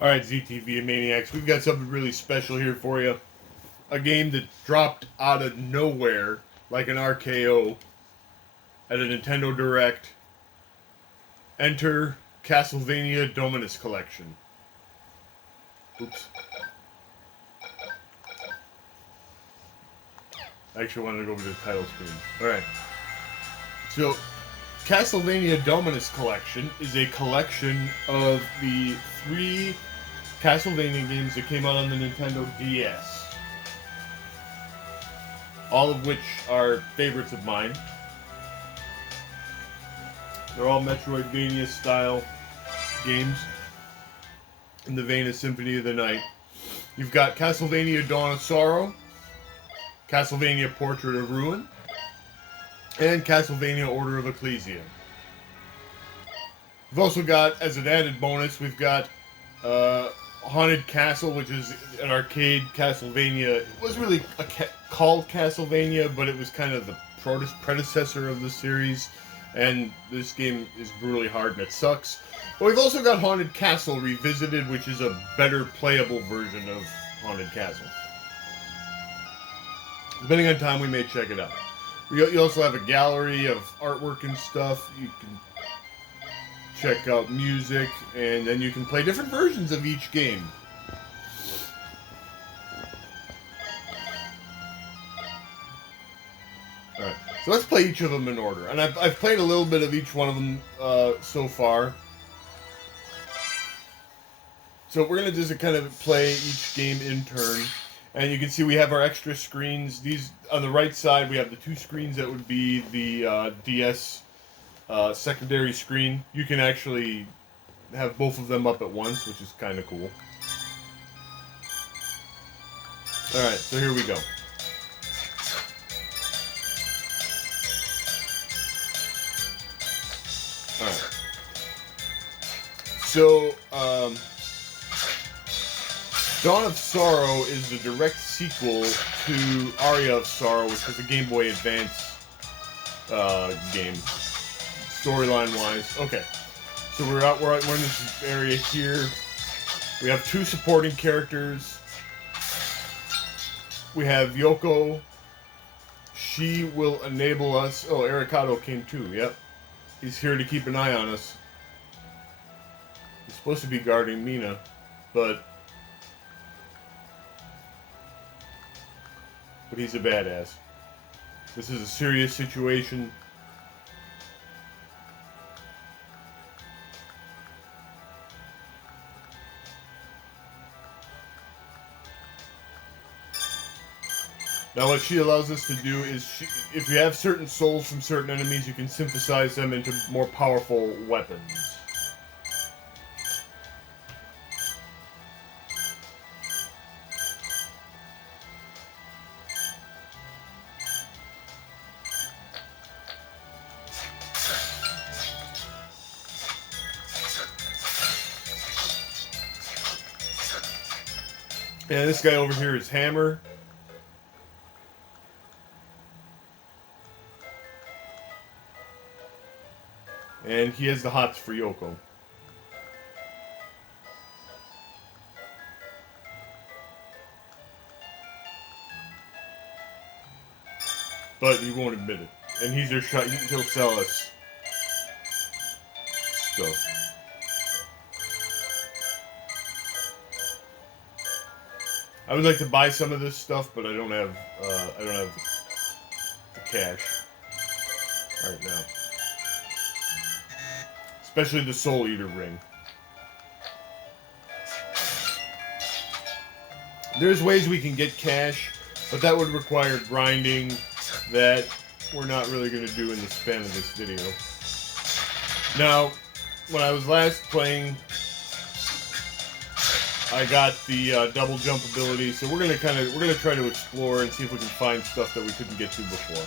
Alright, ZTV and Maniacs, we've got something really special here for you. A game that dropped out of nowhere, like an RKO, at a Nintendo Direct. Enter Castlevania Dominus Collection. Oops. I actually wanted to go over to the title screen. Alright. So, Castlevania Dominus Collection is a collection of the 3 Castlevania games that came out on the Nintendo DS. All of which are favorites of mine. They're all Metroidvania style games in the vein of Symphony of the Night. You've got Castlevania Dawn of Sorrow, Castlevania Portrait of Ruin, and Castlevania Order of Ecclesia. We've also got, as an added bonus, we've got Haunted Castle, which is an arcade Castlevania. It was really called Castlevania, but it was kind of the predecessor of the series. And this game is brutally hard and it sucks. But we've also got Haunted Castle Revisited, which is a better playable version of Haunted Castle. Depending on time, we may check it out. You also have a gallery of artwork and stuff. You can check out music, and then you can play different versions of each game. Alright, so let's play each of them in order. And I've played a little bit of each one of them so far. So we're going to just kind of play each game in turn. And you can see we have our extra screens. These, on the right side, we have the 2 screens that would be the DS secondary screen. You can actually have both of them up at once, which is kind of cool. Alright, so here we go. Alright. So, Dawn of Sorrow is the direct sequel to Aria of Sorrow, which was a Game Boy Advance game, storyline-wise. Okay, so we're in this area here. We have 2 supporting characters. We have Yoko. She will enable us. Oh, Aricato came too. Yep, he's here to keep an eye on us. He's supposed to be guarding Mina, but he's a badass. This is a serious situation. Now what she allows us to do is, if you have certain souls from certain enemies, you can synthesize them into more powerful weapons. And this guy over here is Hammer. And he has the hots for Yoko. But he won't admit it. And he's your shot. He'll sell us stuff. I would like to buy some of this stuff, but I don't have the cash right now. Especially the Soul Eater ring. There's ways we can get cash, but that would require grinding that we're not really going to do in the span of this video. Now, when I was last playing, I got the double jump ability, so we're gonna try to explore and see if we can find stuff that we couldn't get to before.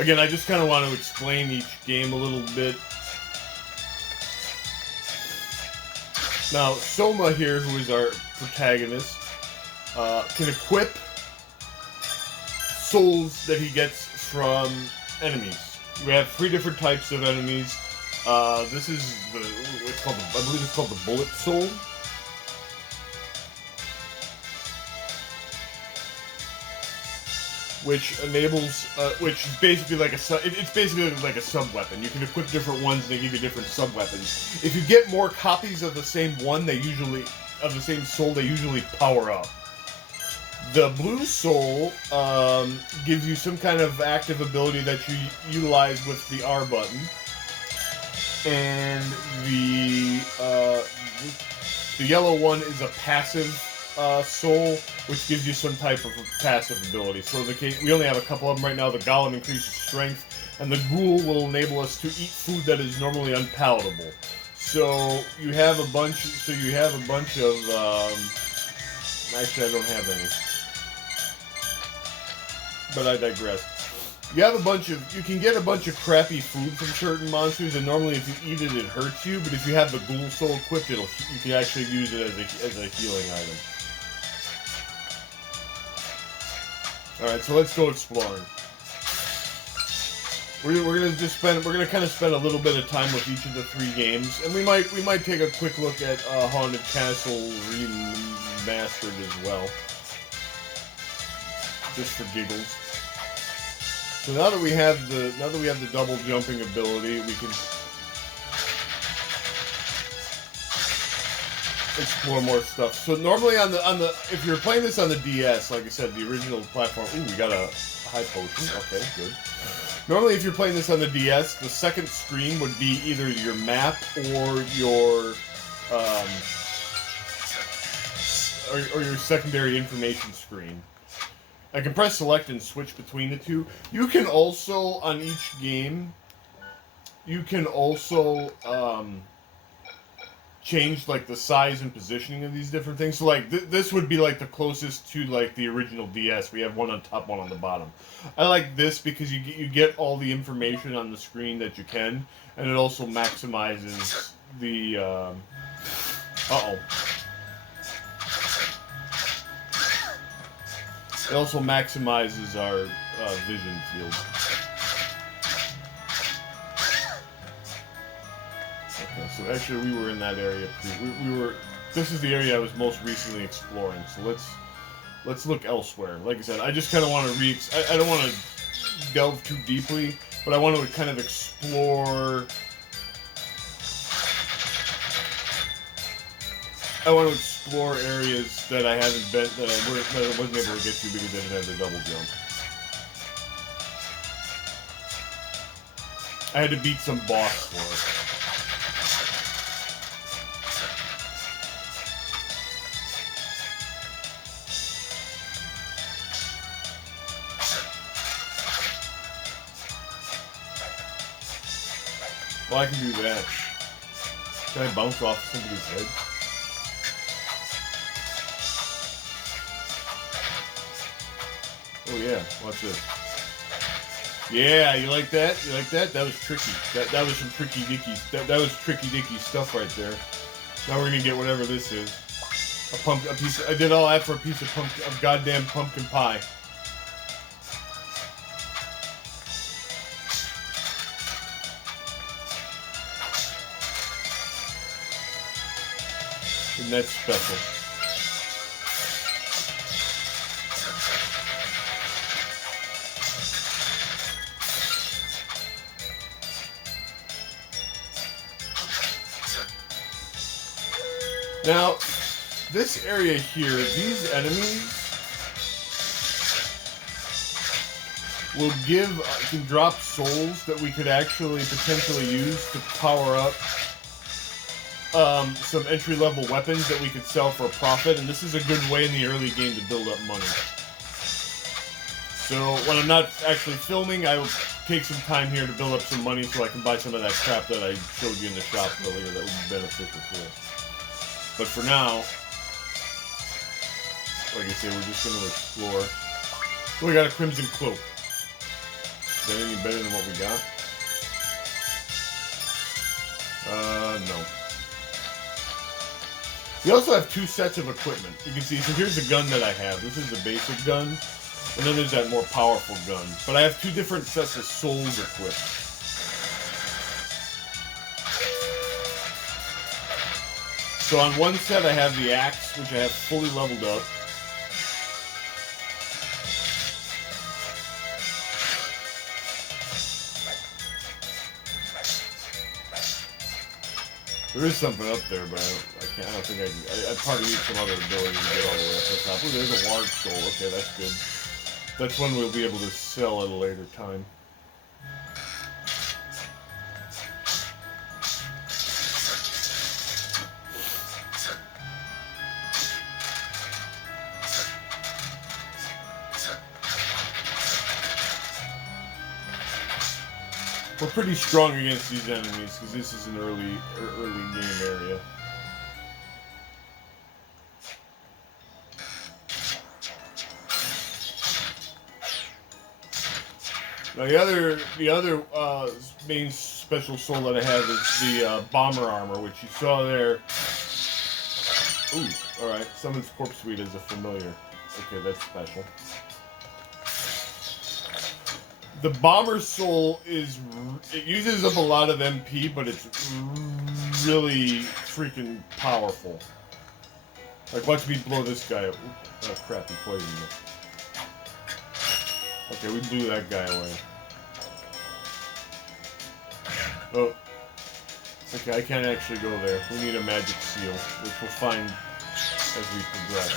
Again, I just kind of want to explain each game a little bit. Now, Soma here, who is our protagonist, can equip souls that he gets from enemies. We have 3 different types of enemies. This is the, it's called, I believe it's called the Bullet Soul. Which enables, which is basically like it's basically like a sub-weapon. You can equip different ones and they give you different sub-weapons. If you get more copies of the same one, they usually power up. The Blue Soul gives you some kind of active ability that you utilize with the R button. And the yellow one is a passive soul, which gives you some type of passive ability. So in the case, we only have a couple of them right now. The Golem increases strength, and the Ghoul will enable us to eat food that is normally unpalatable. So you have a bunch. So you have a bunch of. Actually, I don't have any. But I digress. You have a bunch of. You can get a bunch of crappy food from certain monsters, and normally if you eat it, it hurts you. But if you have the Ghoul Soul equipped, you can actually use it as a healing item. Alright, so let's go exploring. We're gonna kind of spend a little bit of time with each of the 3 games, and we might take a quick look at Haunted Castle Remastered as well, just for giggles. So now that we have the double jumping ability, we can explore more stuff. So normally on the if you're playing this on the DS, like I said, the original platform. Ooh, we got a high potion. Okay, good. Normally, if you're playing this on the DS, the second screen would be either your map or your or your secondary information screen. I can press select and switch between the two. You can also on each game. You can also change like the size and positioning of these different things. So like this would be like the closest to like the original DS. We have one on top, one on the bottom. I like this because you get all the information on the screen that you can, and it also maximizes the It also maximizes our vision field. Okay, so actually we were in that area. We were. This is the area I was most recently exploring. So let's look elsewhere. Like I said, I just kind of want to I don't want to delve too deeply, but I want to kind of explore. I want to explore areas that I haven't been, that I wasn't able to get to because I didn't have the double jump. I had to beat some boss for it. Well, I can do that. Can I bounce off somebody's head? Oh yeah, watch this. Yeah, you like that? You like that? That was tricky. That was some tricky dicky. That was tricky dicky stuff right there. Now we're gonna get whatever this is. A piece. I did all that for a piece of goddamn pumpkin pie. And that's special. Now, this area here, these enemies will can drop souls that we could actually potentially use to power up some entry-level weapons that we could sell for a profit, and this is a good way in the early game to build up money. So when I'm not actually filming, I will take some time here to build up some money so I can buy some of that crap that I showed you in the shop earlier that would be beneficial to us. But for now, like I say, we're just going to explore. Oh, we got a Crimson Cloak. Is that any better than what we got? No. We also have 2 sets of equipment. You can see, so here's the gun that I have. This is the basic gun, and then there's that more powerful gun. But I have 2 different sets of souls equipped. So on one set I have the axe, which I have fully leveled up. There is something up there, but I don't think I can. I probably need some other ability to get all the way up to the top. Ooh, there's a large soul. Okay, that's good. That's one we'll be able to sell at a later time. We're pretty strong against these enemies because this is an early game area. Now the other main special soul that I have is the bomber armor, which you saw there. Ooh, all right. Summons Corpse Suite as a familiar. Okay, that's special. The bomber soul it uses up a lot of MP, but it's really freaking powerful. Like, watch me blow this guy up. Oh crap, he poisoned me. Okay, we blew that guy away. Oh. Okay, I can't actually go there. We need a magic seal, which we'll find as we progress.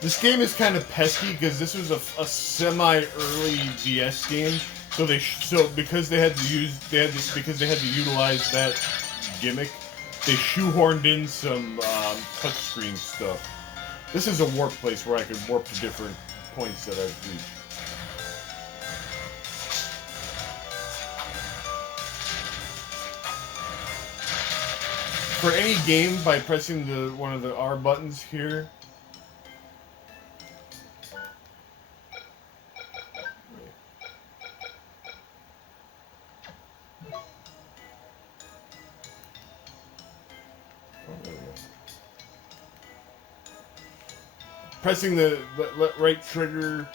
This game is kind of pesky because this was a semi-early DS game, so because they had to utilize that gimmick, they shoehorned in some touchscreen stuff. This is a warp place where I could warp to different points that I've reached. For any game, by pressing one of the R buttons here. Pressing the right trigger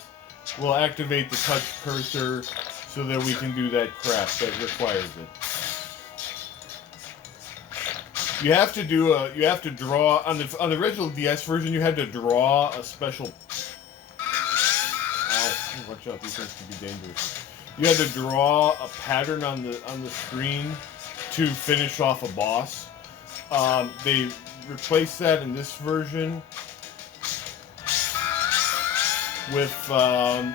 will activate the touch cursor so that we can do that crap that requires it. You have to draw on the original DS version. You had to draw a special. Oh, watch out! These things can be dangerous. You had to draw a pattern on the screen to finish off a boss. They replaced that in this version with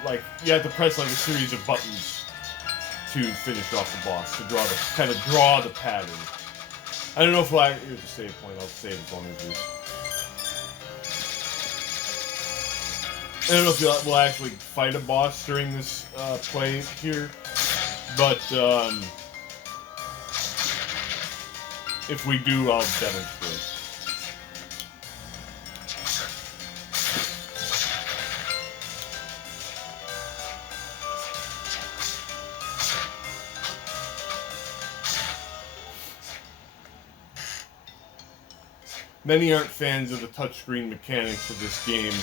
like you have to press like a series of buttons to finish off the boss, to draw the pattern. I don't know if here's a save point. I'll save as long as I don't know if we'll actually fight a boss during this play here, but if we do, I'll demonstrate. Many aren't fans of the touchscreen mechanics of this game.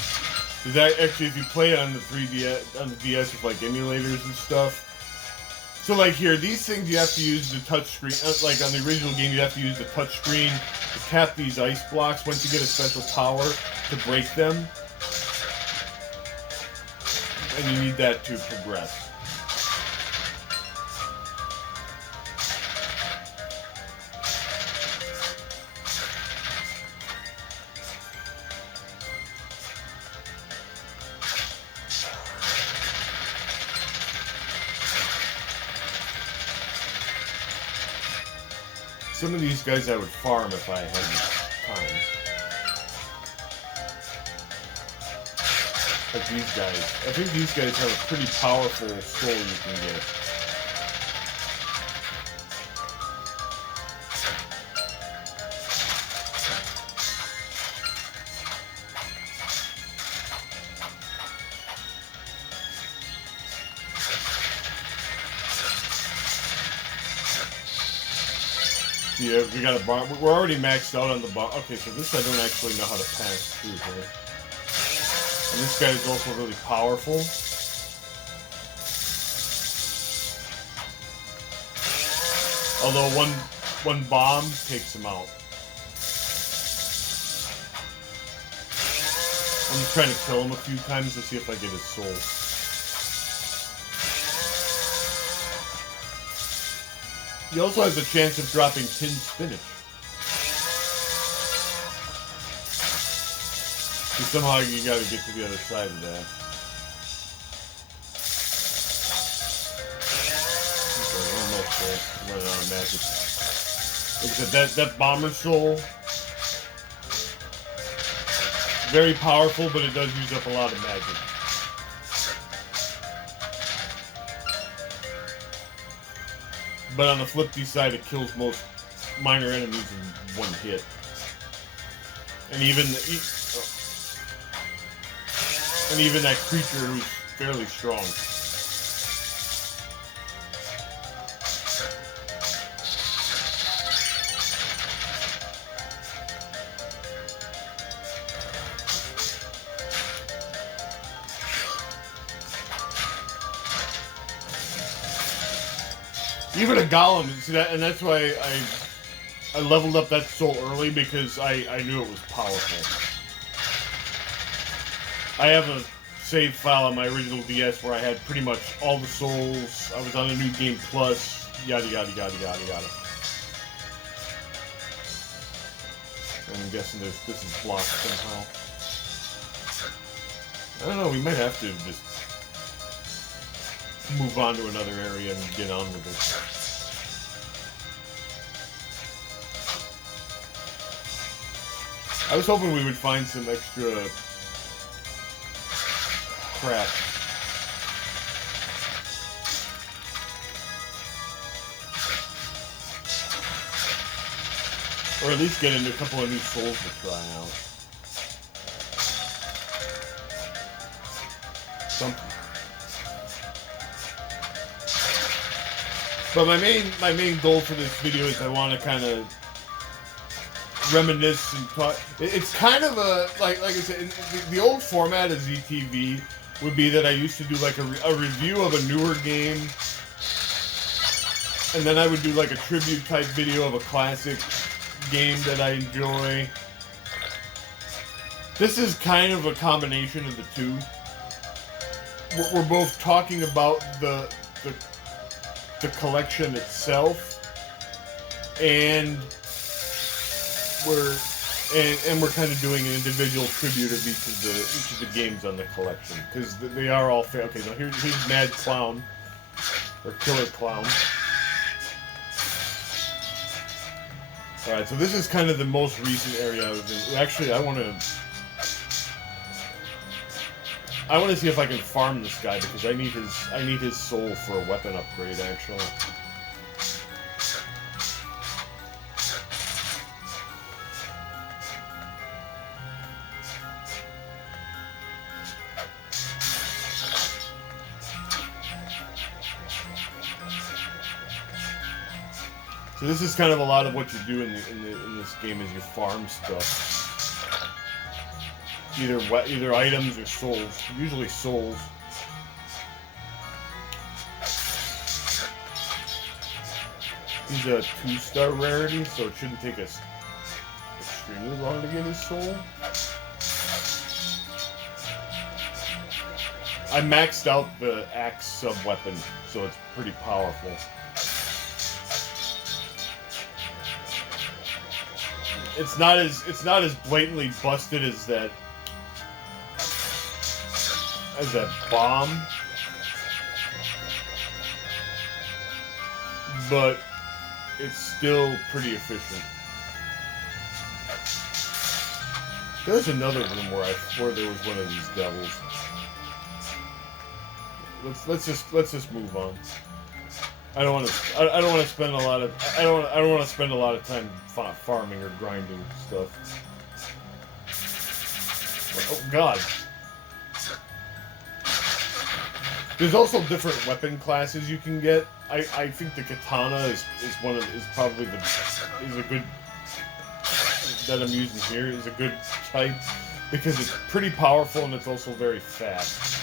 Actually, if you play it on the 3DS, on the DS with like emulators and stuff. So like here, these things you have to use the touchscreen. Like on the original game, you have to use the touchscreen to tap these ice blocks once you get a special power to break them. And you need that to progress. Some of these guys I would farm if I had time. Like these guys. I think these guys have a pretty powerful soul you can get. Yeah, we got a bomb. We're already maxed out on the bomb. Okay, so this I don't actually know how to pass through here. And this guy is also really powerful. Although one bomb takes him out. I'm just trying to kill him a few times to see if I get his soul. You also have the chance of dropping tinned spinach. So somehow you gotta get to the other side of that. Okay, almost there. Running out of magic. Like I said, that bomber soul, very powerful, but it does use up a lot of magic. But on the flippy side, it kills most minor enemies in one hit. And even that creature who's fairly strong. Even a golem, see that, and that's why I leveled up that soul early, because I knew it was powerful. I have a save file on my original DS where I had pretty much all the souls. I was on a New Game Plus, yada yada yada yada yada. And I'm guessing this is blocked somehow. I don't know, we might have to just move on to another area and get on with it. I was hoping we would find some extra crap. Or at least get into a couple of new souls to try out. Something. But my main goal for this video is I want to kind of reminisce and talk. It's kind of a like I said, the old format of ZTV would be that I used to do like a review of a newer game, and then I would do like a tribute type video of a classic game that I enjoy. This is kind of a combination of the two. We're both talking about the collection itself, and we're kind of doing an individual tribute of each of the games on the collection, because they are all fair. Okay, now here's Mad Clown, or Killer Clown. All right, so this is kind of the most recent area I was in. Actually, I want to see if I can farm this guy, because I need his soul for a weapon upgrade, actually. So this is kind of a lot of what you do in this game, is you farm stuff. Either items or souls. Usually souls. He's a 2-star rarity, so it shouldn't take us extremely long to get his soul. I maxed out the axe sub-weapon, so it's pretty powerful. It's not as blatantly busted as that bomb, but it's still pretty efficient. There's another room where I swore there was one of these devils. Let's just move on. I don't want to spend a lot of time farming or grinding stuff. Oh God. There's also different weapon classes you can get. I think the katana is probably a good that I'm using here is a good type, because it's pretty powerful and it's also very fast.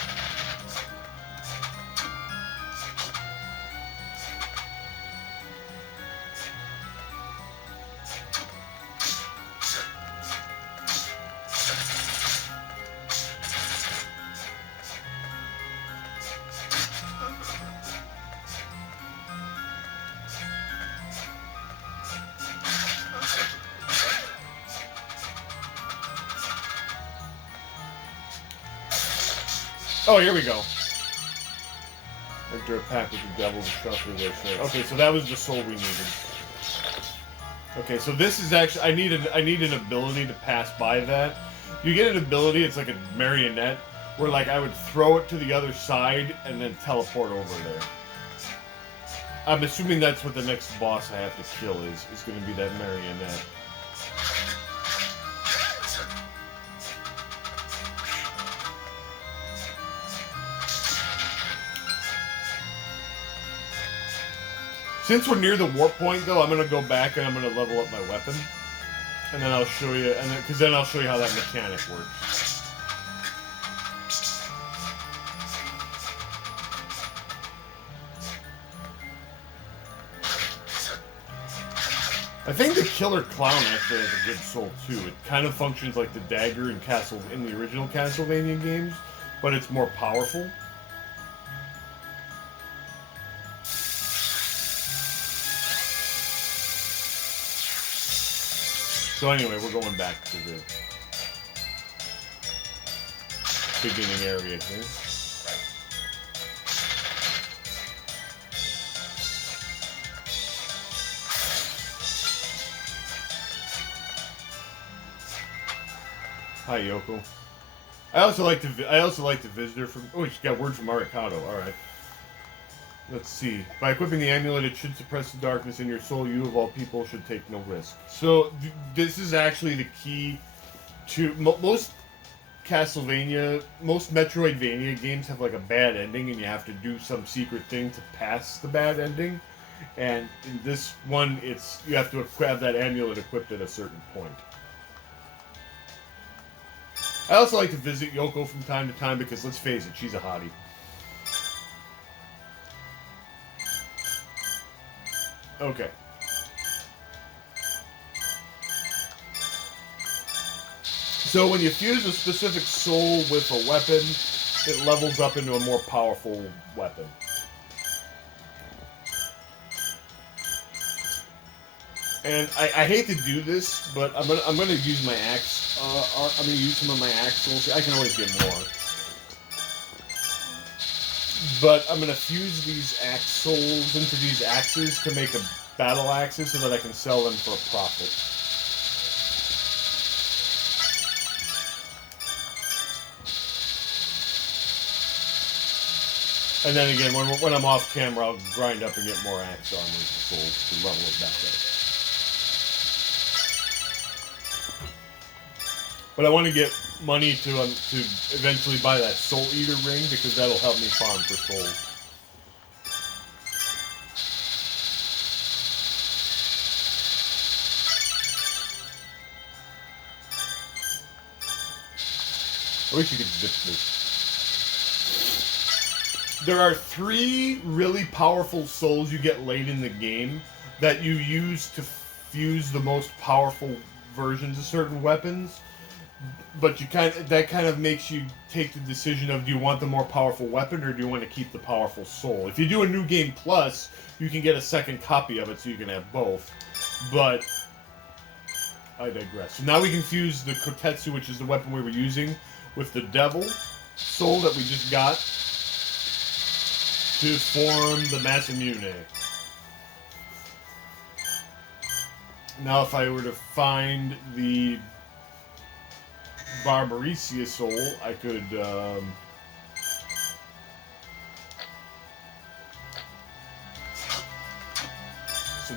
Oh, here we go. Enter a pack with the devil's trust reversal. Okay, so that was the soul we needed. Okay, so this is actually I need an ability to pass by that. You get an ability, it's like a marionette, where like I would throw it to the other side and then teleport over there. I'm assuming that's what the next boss I have to kill is going to be that marionette. Since we're near the warp point, though, I'm gonna go back and I'm gonna level up my weapon, and then I'll show you, because then I'll show you how that mechanic works. I think the Killer Clown actually has a good soul too. It kind of functions like the dagger in the original Castlevania games, but it's more powerful. So anyway, we're going back to the beginning area here. Hi, Yoko. I also like the visitor from. Oh, she got word from Aricado. All right. Let's see. By equipping the amulet, it should suppress the darkness in your soul. You, of all people, should take no risk. So, this is actually the key to... most Castlevania, most Metroidvania games have, like, a bad ending, and you have to do some secret thing to pass the bad ending. And in this one, you have to have that amulet equipped at a certain point. I also like to visit Yoko from time to time, because, let's face it, she's a hottie. Okay. So when you fuse a specific soul with a weapon, it levels up into a more powerful weapon. And I hate to do this, but I'm gonna use my axe. I'm gonna use some of my axe souls. I can always get more. But I'm gonna fuse these axe souls into these axes to make a battle axes so that I can sell them for a profit. And then again, when I'm off camera, I'll grind up and get more axe armor souls to level it back up. But I want to get money to eventually buy that Soul Eater ring, because that'll help me farm for souls. I wish you could zip this. There are 3 really powerful souls you get late in the game that you use to fuse the most powerful versions of certain weapons. But that kind of makes you take the decision of, do you want the more powerful weapon or do you want to keep the powerful soul? If you do a New Game Plus, you can get a second copy of it so you can have both. But I digress. So now we can fuse the Kotetsu, which is the weapon we were using, with the Devil soul that we just got to form the Masamune. Now if I were to find the Barbarisia soul, I could so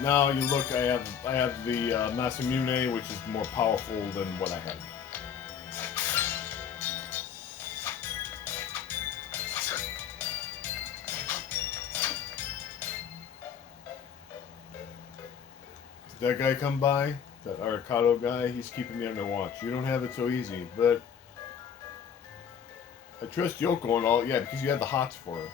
now you look, I have the Masamune, which is more powerful than what I had. Did that guy come by? That Aricado guy? He's keeping me under watch. You don't have it so easy, but I trust Yoko and all. Yeah, because you have the hots for her.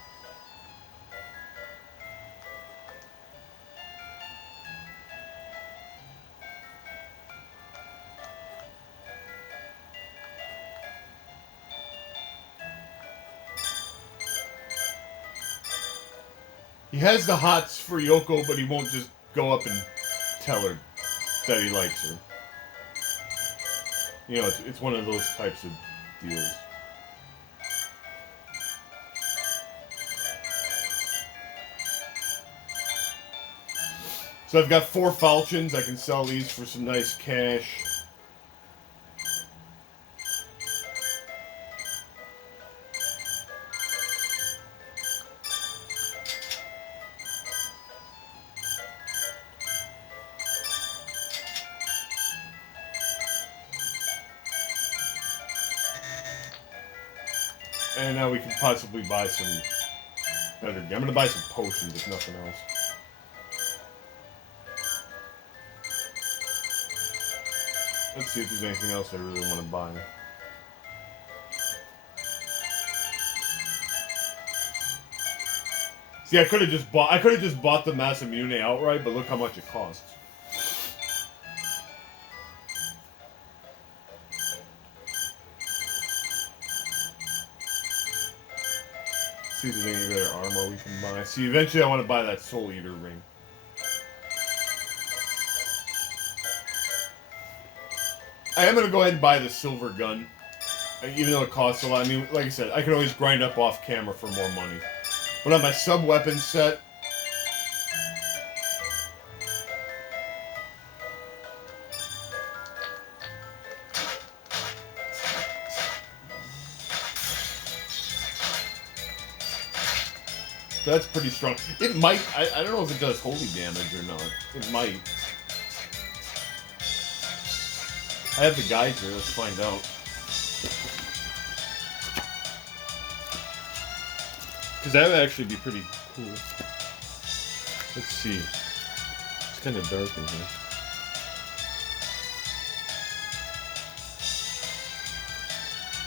He has the hots for Yoko, but he won't just go up and tell her that he likes her. You know, it's one of those types of deals. So I've got 4 falchions. I can sell these for some nice cash. And now we can possibly buy some better. I'm going to buy some potions, if nothing else. Let's see if there's anything else I really want to buy. See, I could have just bought the Masamune outright, but look how much it costs. See if there's any better armor we can buy. See, eventually I want to buy that Soul Eater ring. I am going to go ahead and buy the silver gun, even though it costs a lot. I mean, like I said, I can always grind up off camera for more money. But on my sub-weapon set, that's pretty strong. It might, I don't know if it does holy damage or not. It might. I have the guide here, let's find out. Because that would actually be pretty cool. Let's see. It's kind of dark in here.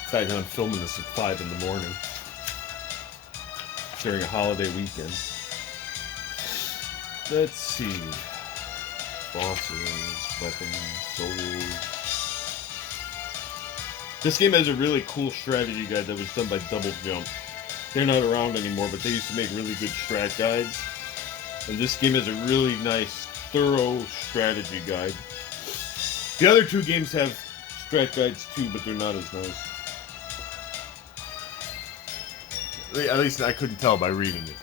In fact, I'm filming this at 5 in the morning. During a holiday weekend. Let's see. Bosses, weapons, souls. This game has a really cool strategy guide that was done by Double Jump. They're not around anymore, but they used to make really good strat guides. And this game has a really nice, thorough strategy guide. The other 2 games have strat guides too, but they're not as nice. At least I couldn't tell by reading it.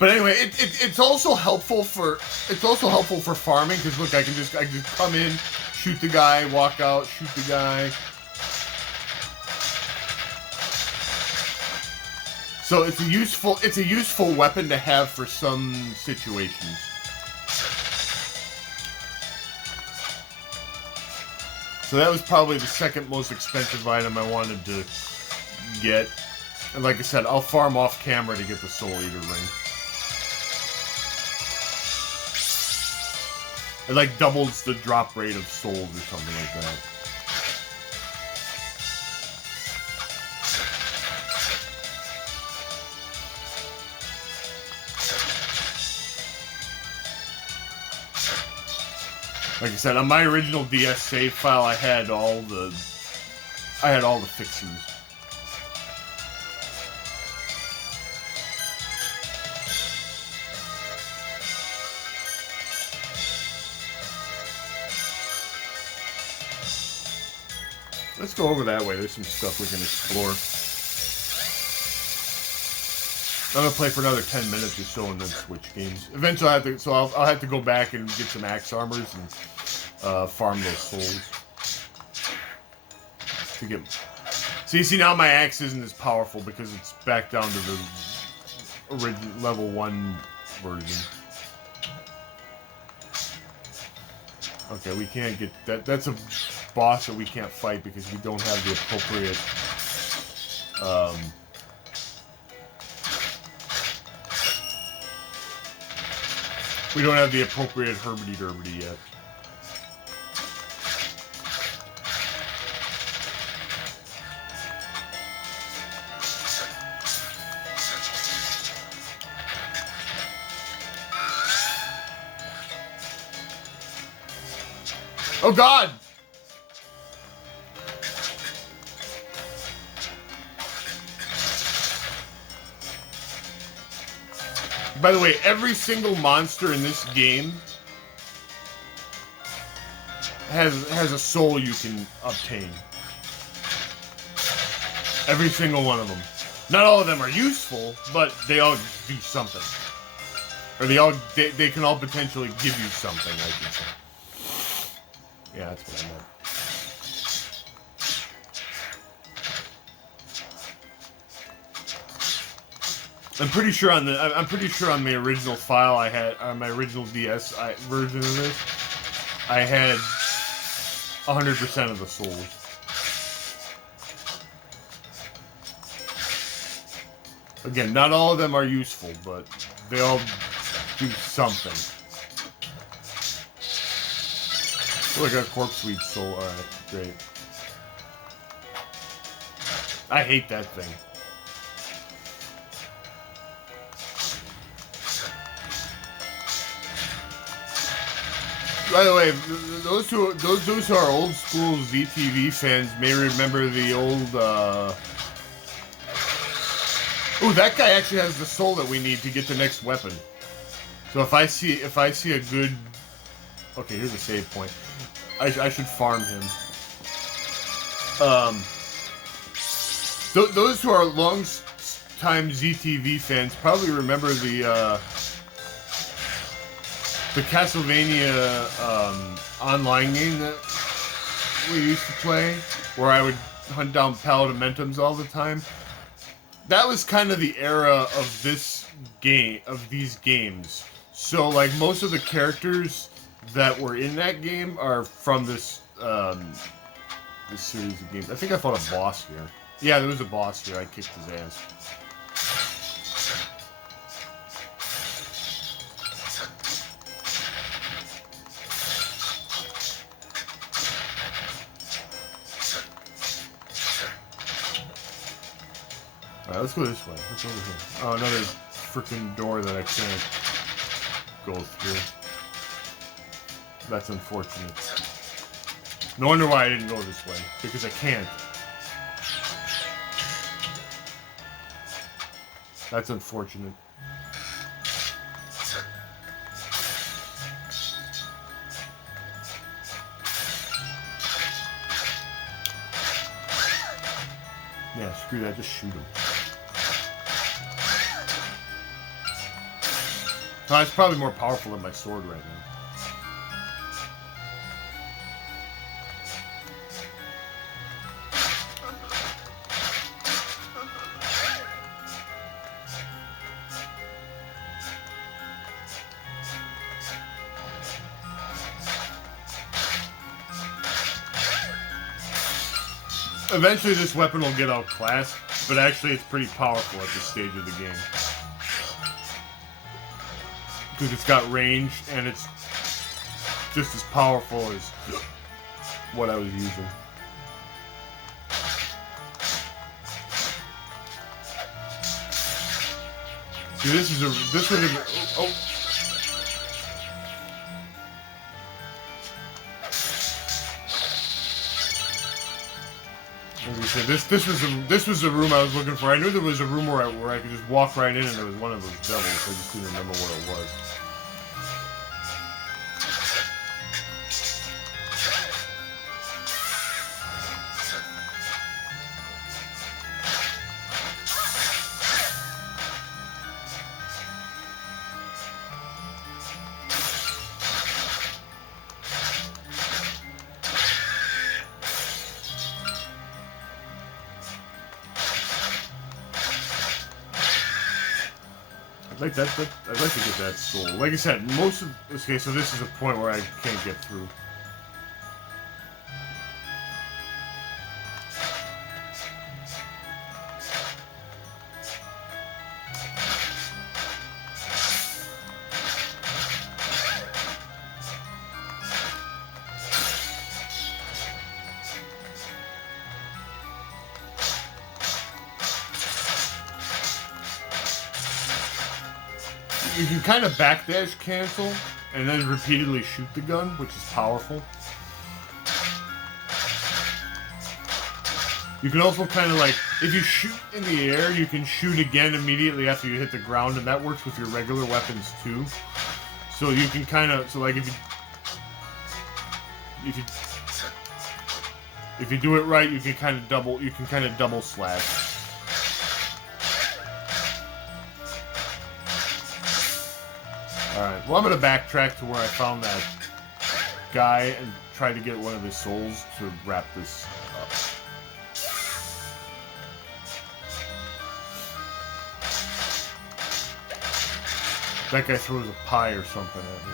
But anyway, it's also helpful for farming, because look, I can just come in, shoot the guy, walk out, shoot the guy. So it's a useful weapon to have for some situations. So that was probably the second most expensive item I wanted to get. And like I said, I'll farm off camera to get the Soul Eater ring. It like doubles the drop rate of souls or something like that. Like I said, on my original DS save file, I had all the fixes. Let's go over that way. There's some stuff we can explore. I'm gonna play for another 10 minutes or so and then switch games. Eventually, I'll have to go back and get some axe armors and farm those souls to get. So you see now my axe isn't as powerful because it's back down to the original level 1 version. Okay, we can't get that. That's a boss that we can't fight because we don't have the appropriate. We don't have the appropriate hermity-dermity yet. Oh God! By the way, every single monster in this game has a soul you can obtain. Every single one of them. Not all of them are useful, but they all do something. Or they can all potentially give you something, I should say. Yeah, that's what I meant. I'm pretty sure on the original file I had on my original DS version of this, I had 100% of the souls. Again, not all of them are useful, but they all do something. Oh, I got a corpse sweet soul. Alright, great. I hate that thing. By the way, those who are old school ZTV fans may remember the old. Ooh, that guy actually has the soul that we need to get the next weapon. So if I see a good, okay, here's a save point. I should farm him. Those who are long-time ZTV fans probably remember the Castlevania online game that we used to play, where I would hunt down Paladimentums all the time. That was kind of the era of this game, of these games. So, like, most of the characters that were in that game are from this this series of games. I think I fought a boss here. Yeah, there was a boss here. I kicked his ass. Alright, let's go this way. What's over here? Oh, another freaking door that I can't go through. That's unfortunate. No wonder why I didn't go this way. Because I can't. That's unfortunate. Yeah, screw that. Just shoot him. Oh, it's probably more powerful than my sword right now. Eventually this weapon will get outclassed, but actually it's pretty powerful at this stage of the game. Because it's got range, and it's just as powerful as what I was using. See, this would have, oh. As I said, this was the room I was looking for. I knew there was a room where I could just walk right in, and there was one of those devils. I just couldn't remember what it was. I'd like to get that soul. Like I said, most of... Okay, so this is a point where I can't get through. You can kind of backdash cancel, and then repeatedly shoot the gun, which is powerful. You can also kind of like, if you shoot in the air, you can shoot again immediately after you hit the ground, and that works with your regular weapons too. So you can kind of, so like if you do it right, you can kind of double slash. Alright, well I'm gonna backtrack to where I found that guy and try to get one of his souls to wrap this up. That guy throws a pie or something at me.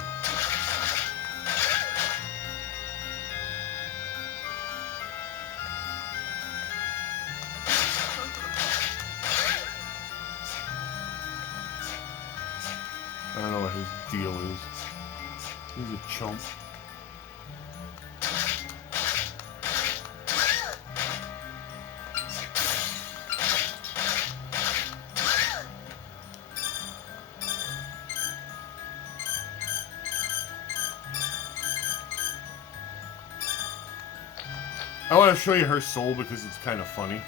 I don't know what his deal is. He's a chump. I want to show you her soul because it's kind of funny.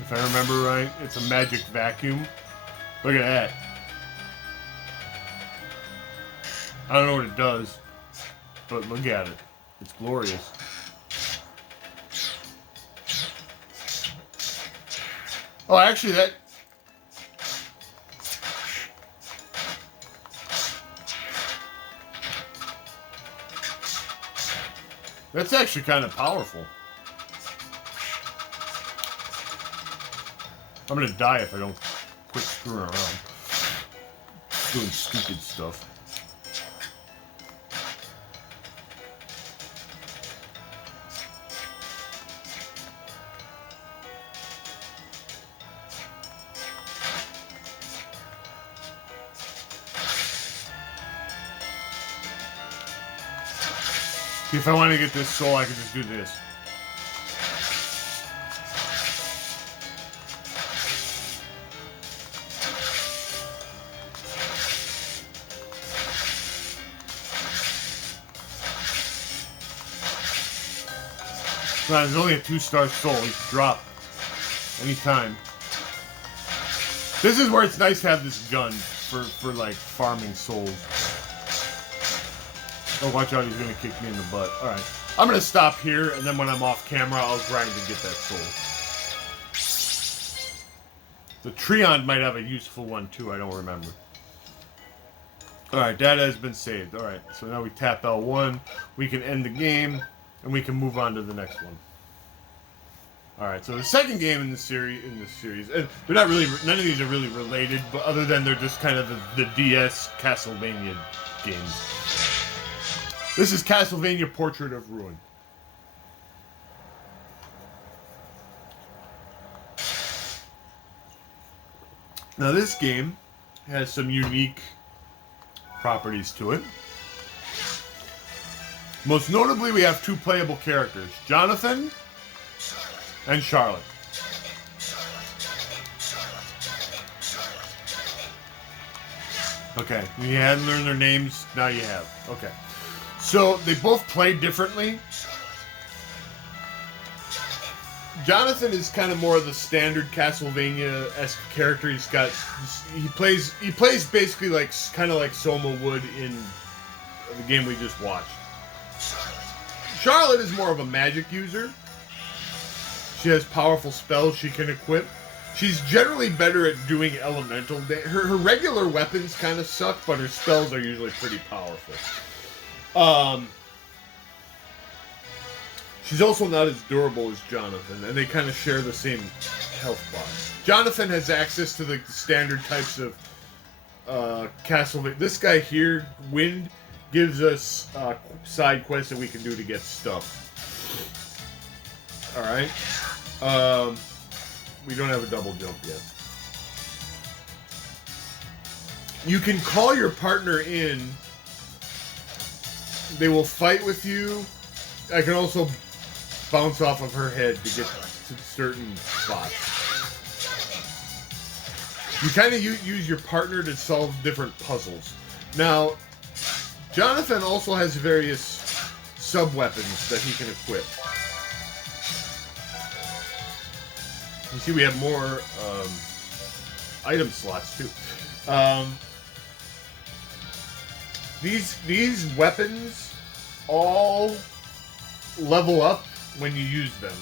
If I remember right, it's a magic vacuum. Look at that. I don't know what it does, but look at it. It's glorious. Oh, actually, that's actually kind of powerful. I'm gonna die if I don't quit screwing around. Doing stupid stuff. If I want to get this soul, I can just do this. No, there's only a 2-star soul. You can drop anytime. This is where it's nice to have this gun for like farming souls. Oh, watch out, he's gonna kick me in the butt. Alright. I'm gonna stop here, and then when I'm off camera, I'll grind to get that soul. The Treon might have a useful one, too. I don't remember. Alright, data has been saved. Alright, so now we tap L1. We can end the game, and we can move on to the next one. Alright, so the second game in this series, and they're not really, none of these are really related, but other than they're just kind of the DS Castlevania games. This is Castlevania Portrait of Ruin. Now this game has some unique properties to it. Most notably, we have 2 playable characters, Jonathan and Charlotte. Okay, you hadn't learned their names, now you have. Okay. So, they both play differently. Jonathan is kind of more of the standard Castlevania-esque character. He plays basically like kind of like Soma would in the game we just watched. Charlotte is more of a magic user. She has powerful spells she can equip. She's generally better at doing elemental damage. Her regular weapons kind of suck, but her spells are usually pretty powerful. She's also not as durable as Jonathan, and they kind of share the same health bar. Jonathan has access to the standard types of Castlevania. This guy here, Wind, gives us side quests that we can do to get stuff. Alright. We don't have a double jump yet. You can call your partner in. They will fight with you. I can also bounce off of her head to get to certain spots. You kind of use your partner to solve different puzzles. Now, Jonathan also has various sub-weapons that he can equip. You see, we have more item slots too. These weapons all level up when you use them.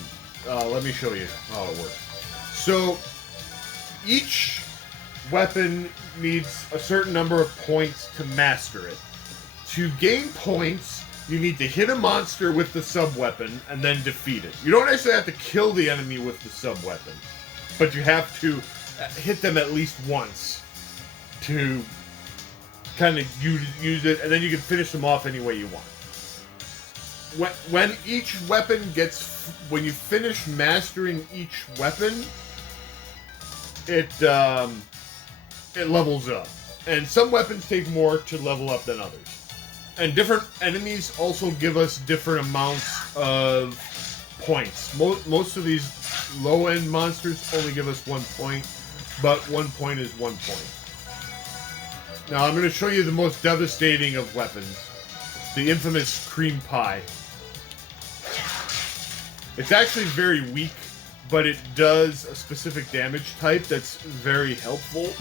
Let me show you how it works. So each weapon needs a certain number of points to master it. To gain points, you need to hit a monster with the sub-weapon and then defeat it. You don't actually have to kill the enemy with the sub-weapon, but you have to hit them at least once to kind of use it, and then you can finish them off any way you want. When each weapon gets... When you finish mastering each weapon, it levels up. And some weapons take more to level up than others. And different enemies also give us different amounts of points. Most of these low-end monsters only give us 1 point, but 1 point is 1 point. Now I'm going to show you the most devastating of weapons. The infamous cream pie. It's actually very weak, but it does a specific damage type that's very helpful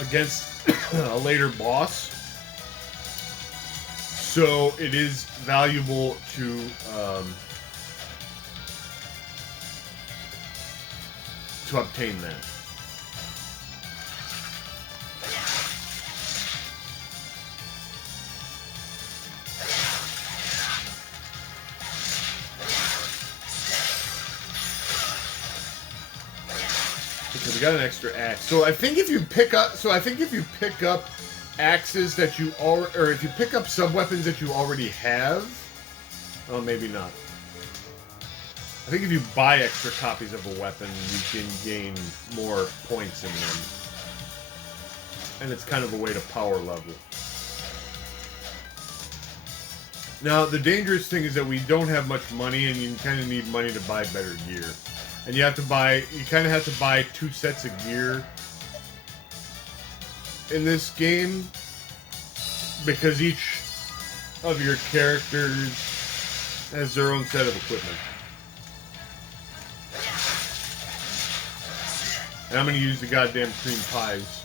against a later boss. So it is valuable to obtain that. Okay, we got an extra axe. So I think if you pick up axes that you or if you pick up sub-weapons that you already have, well, maybe not. I think if you buy extra copies of a weapon, you can gain more points in them. And it's kind of a way to power level. Now, the dangerous thing is that we don't have much money, and you kind of need money to buy better gear. And you kind of have to buy 2 sets of gear in this game, because each of your characters has their own set of equipment. And I'm going to use the goddamn cream pies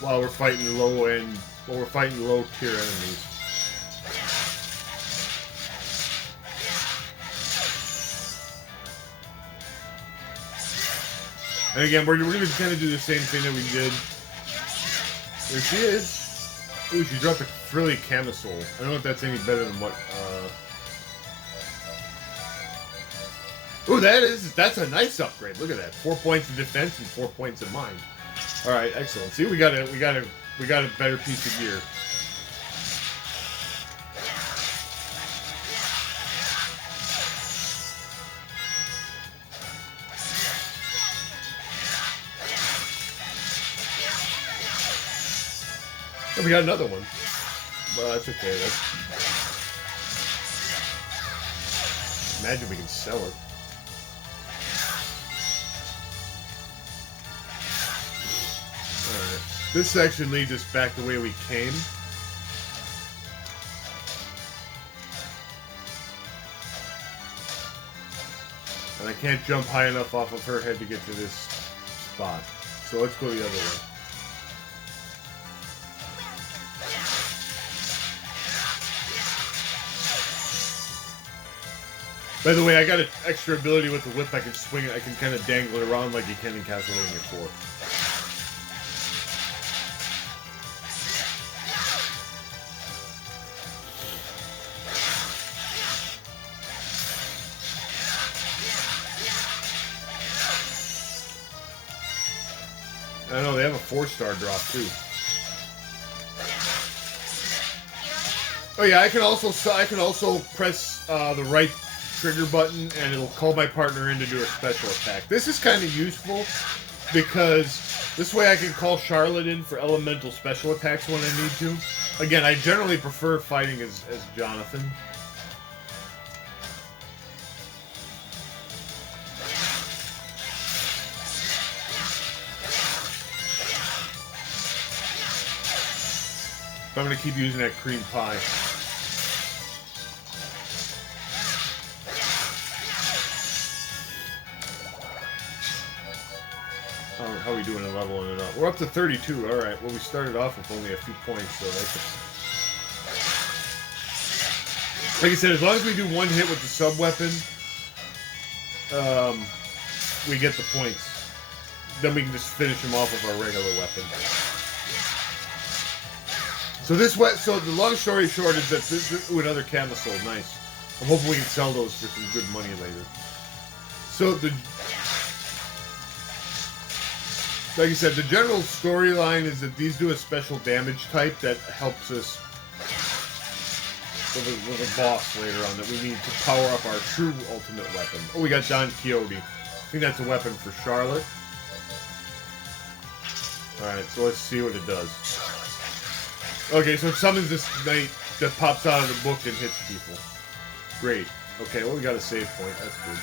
while we're fighting low tier enemies. And again, we're going to kind of do the same thing that we did. There she is. Ooh, she dropped a frilly camisole. I don't know if that's any better than what... Ooh, that's a nice upgrade. Look at that. 4 points of defense and 4 points of mind. Alright, excellent. See, we got a better piece of gear. Oh, we got another one. Well, that's okay. Imagine we can sell it. Alright. This section leads us back the way we came. And I can't jump high enough off of her head to get to this spot. So let's go the other way. By the way, I got an extra ability with the whip. I can swing it. I can kind of dangle it around like you can in Castlevania 4. I know, they have a 4-star drop, too. Oh yeah, I can also press the right trigger button and it'll call my partner in to do a special attack. This is kind of useful because this way I can call Charlotte in for elemental special attacks when I need to. Again, I generally prefer fighting as Jonathan. But I'm going to keep using that cream pie. how are we doing in leveling it up? We're up to 32. All right. Well, we started off with only a few points, so that's like I said. As long as we do one hit with the sub weapon, we get the points. Then we can just finish him off with our regular weapon. So so the long story short is that this another camisole. Nice. I'm hoping we can sell those for some good money later. So like I said, the general storyline is that these do a special damage type that helps us with a boss later on that we need to power up our true ultimate weapon. Oh, we got Don Quixote. I think that's a weapon for Charlotte. Alright, so let's see what it does. Okay, so it summons this knight that pops out of the book and hits people. Great. Okay, well we got a save point. That's good.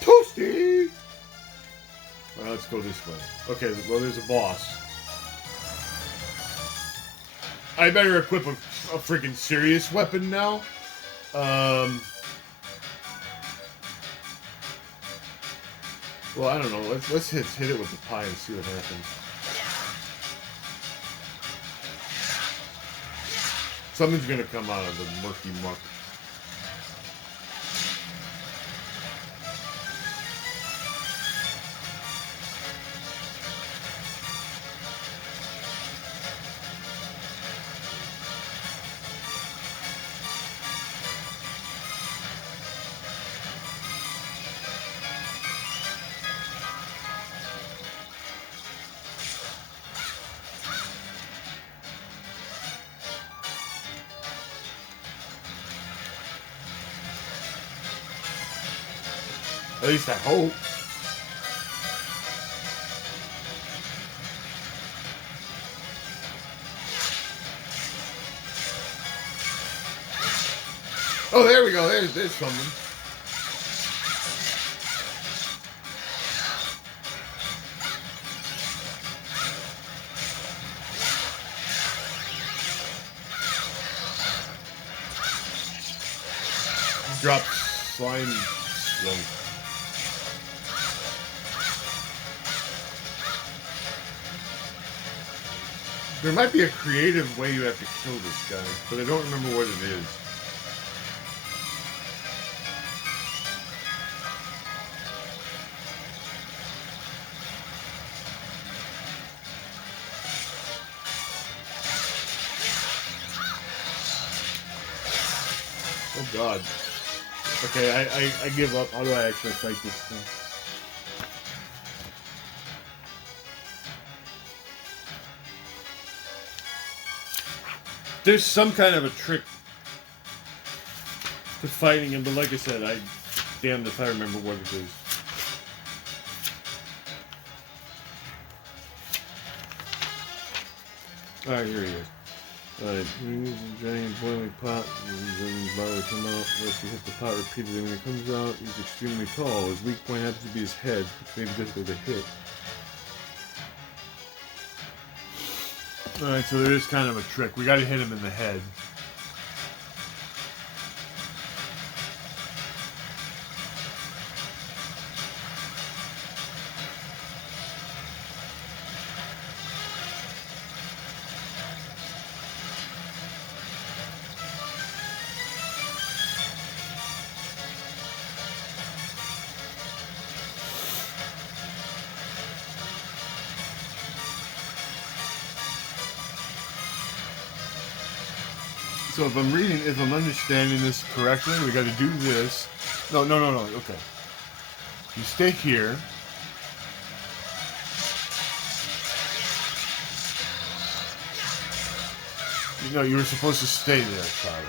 Toasty! Well, let's go this way. Okay, well there's a boss. I better equip a freaking serious weapon now. Well, I don't know. Let's hit it with the pie and see what happens. Something's gonna come out of the murky muck. At least I hope. Oh, there we go. There's something. Drop slime slow. There might be a creative way you have to kill this guy, but I don't remember what it is. Oh god. Okay, I give up. How do I actually fight this thing? There's some kind of a trick to fighting him, but like I said, damned if I remember what it is. Alright, here he is. Alright, use a giant boiling pot, and then the bottle come out. Unless you hit the pot repeatedly when it comes out, he's extremely tall. His weak point happens to be his head, which may be difficult to hit. Alright, so there is kind of a trick. We gotta hit him in the head. So if I'm understanding this correctly, we got to do this. No. Okay. You stay here. No, you were supposed to stay there, Charlie.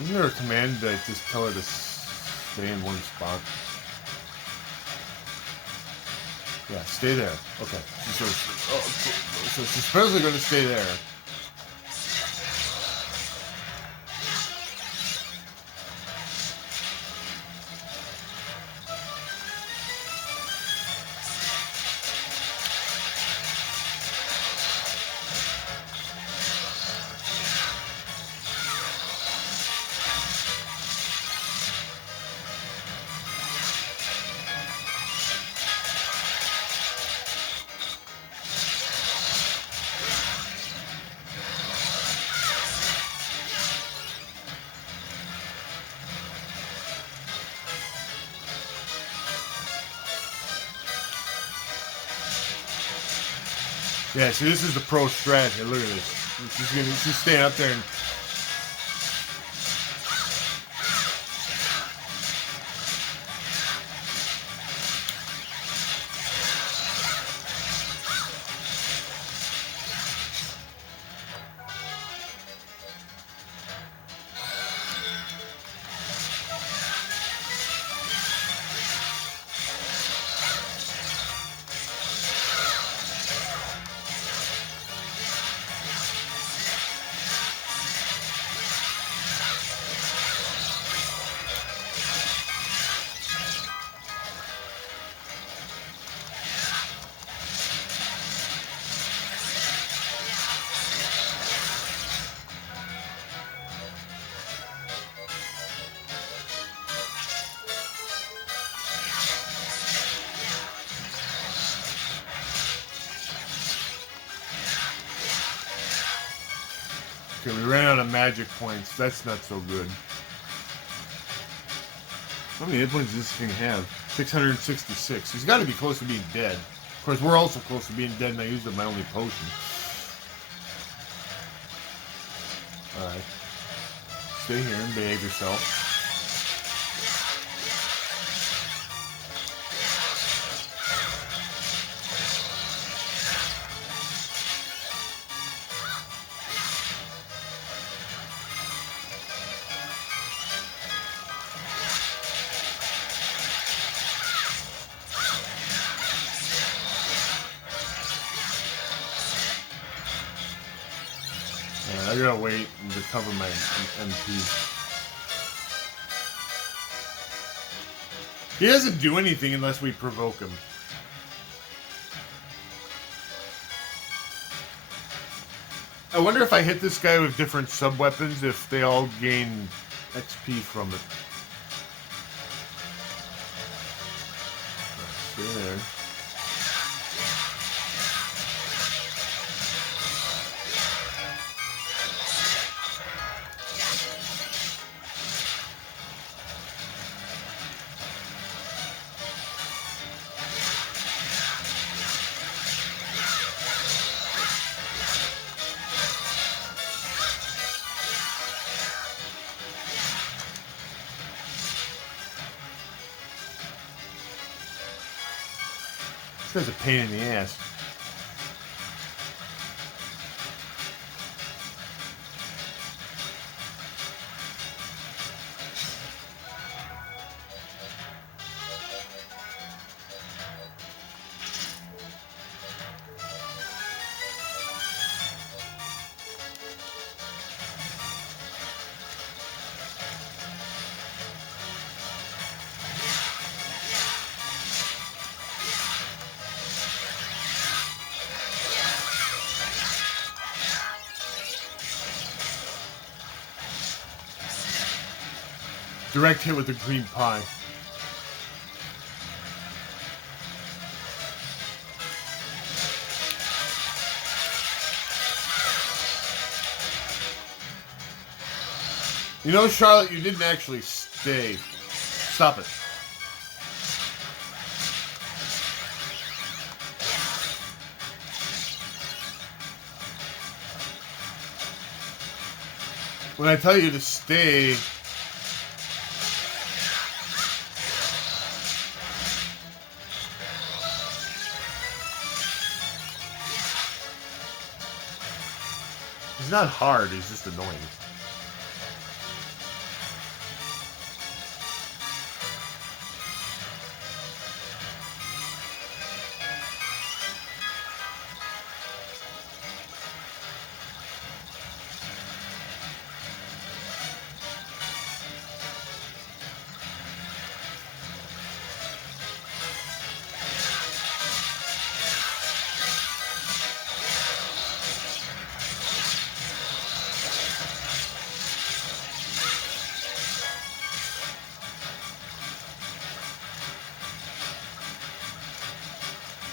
Isn't there a command that just tell her to stay in one spot? Yeah, stay there. Okay. So she's supposedly going to stay there. Yeah, see, this is the pro strat here. Look at this. She's staying up there and... Okay, we ran out of magic points. That's not so good. How many hit points does this thing have? 666. He's got to be close to being dead. Of course, we're also close to being dead, and I used up my only potion. Alright. Stay here and behave yourself. I gotta wait and recover my MP. He doesn't do anything unless we provoke him. I wonder if I hit this guy with different sub-weapons, if they all gain XP from it. Stay there. This guy's a pain in the ass. Direct hit with the green pie. You know, Charlotte, you didn't actually stay. Stop it. When I tell you to stay... He's not hard, he's just annoying.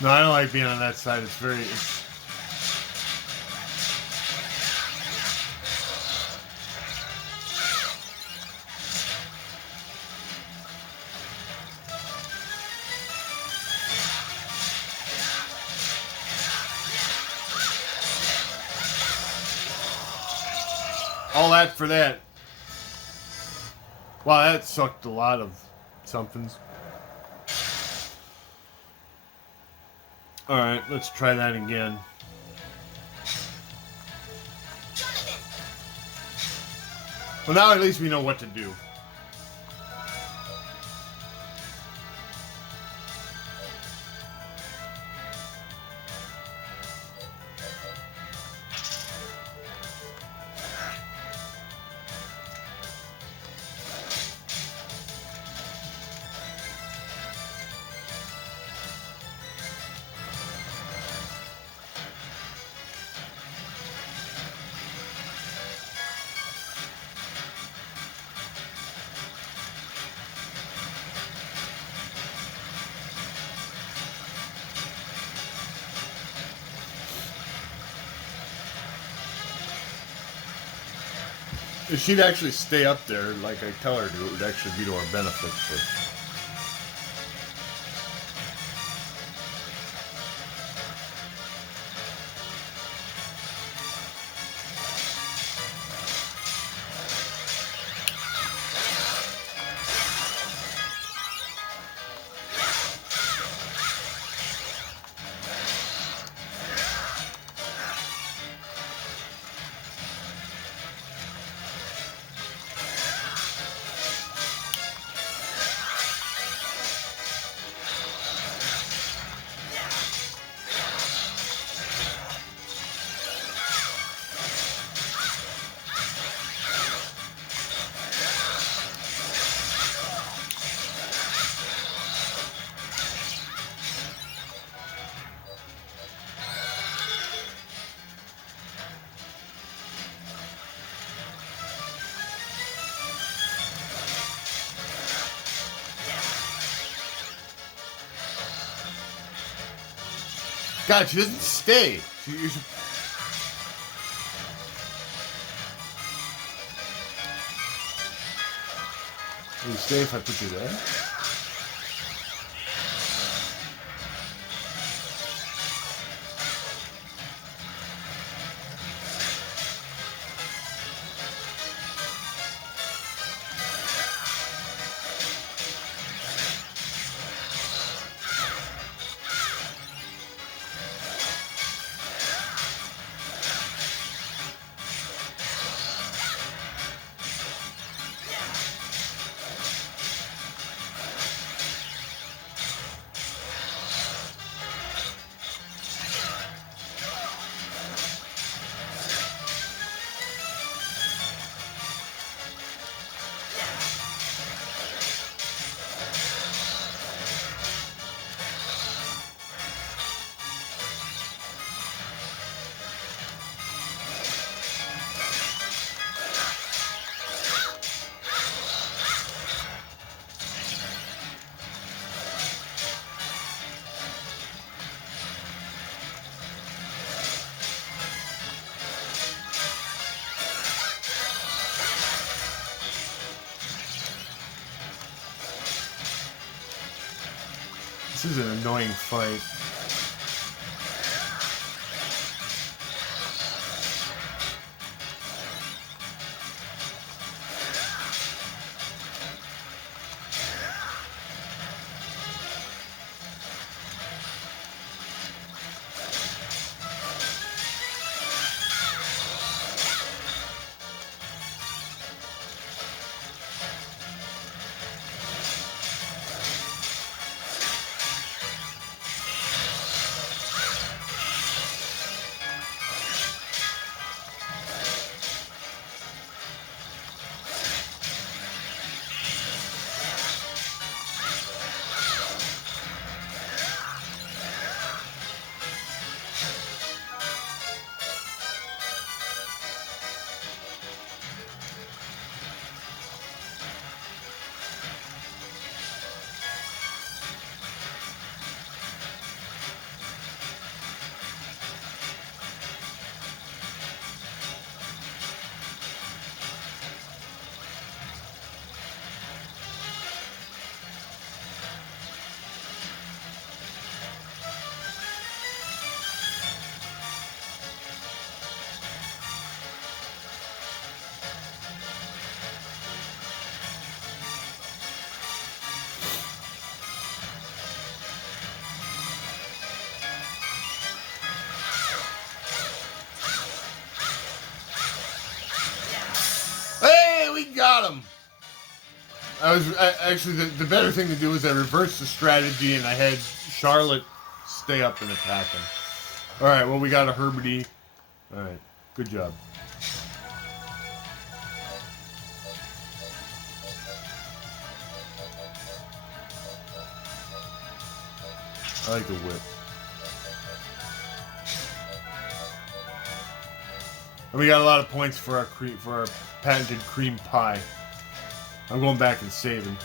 No, I don't like being on that side. It's very... All that for that. Wow, that sucked a lot of somethings. Alright, let's try that again. Well, now at least we know what to do. If she'd actually stay up there, like I tell her to, it would actually be to our benefit. But... God, she doesn't stay. You stay if I put you there? This is an annoying fight. got him. Actually, the better thing to do is I reversed the strategy and I had Charlotte stay up and attack him. Alright, well, we got a Herbity. Alright, good job. I like the whip. And we got a lot of points for our patented cream pie. I'm going back and saving.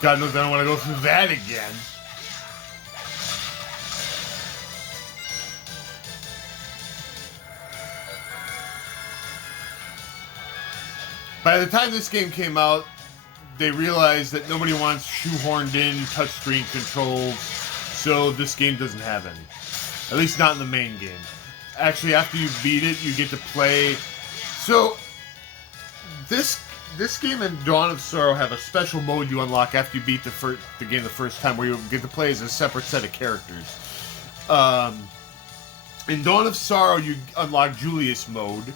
God knows I don't want to go through that again. By the time this game came out, they realized that nobody wants shoehorned in touchscreen controls, so this game doesn't have any. At least not in the main game. Actually, after you beat it, you get to play... So, this game and Dawn of Sorrow have a special mode you unlock after you beat the game the first time, where you get to play as a separate set of characters. In Dawn of Sorrow, you unlock Julius mode,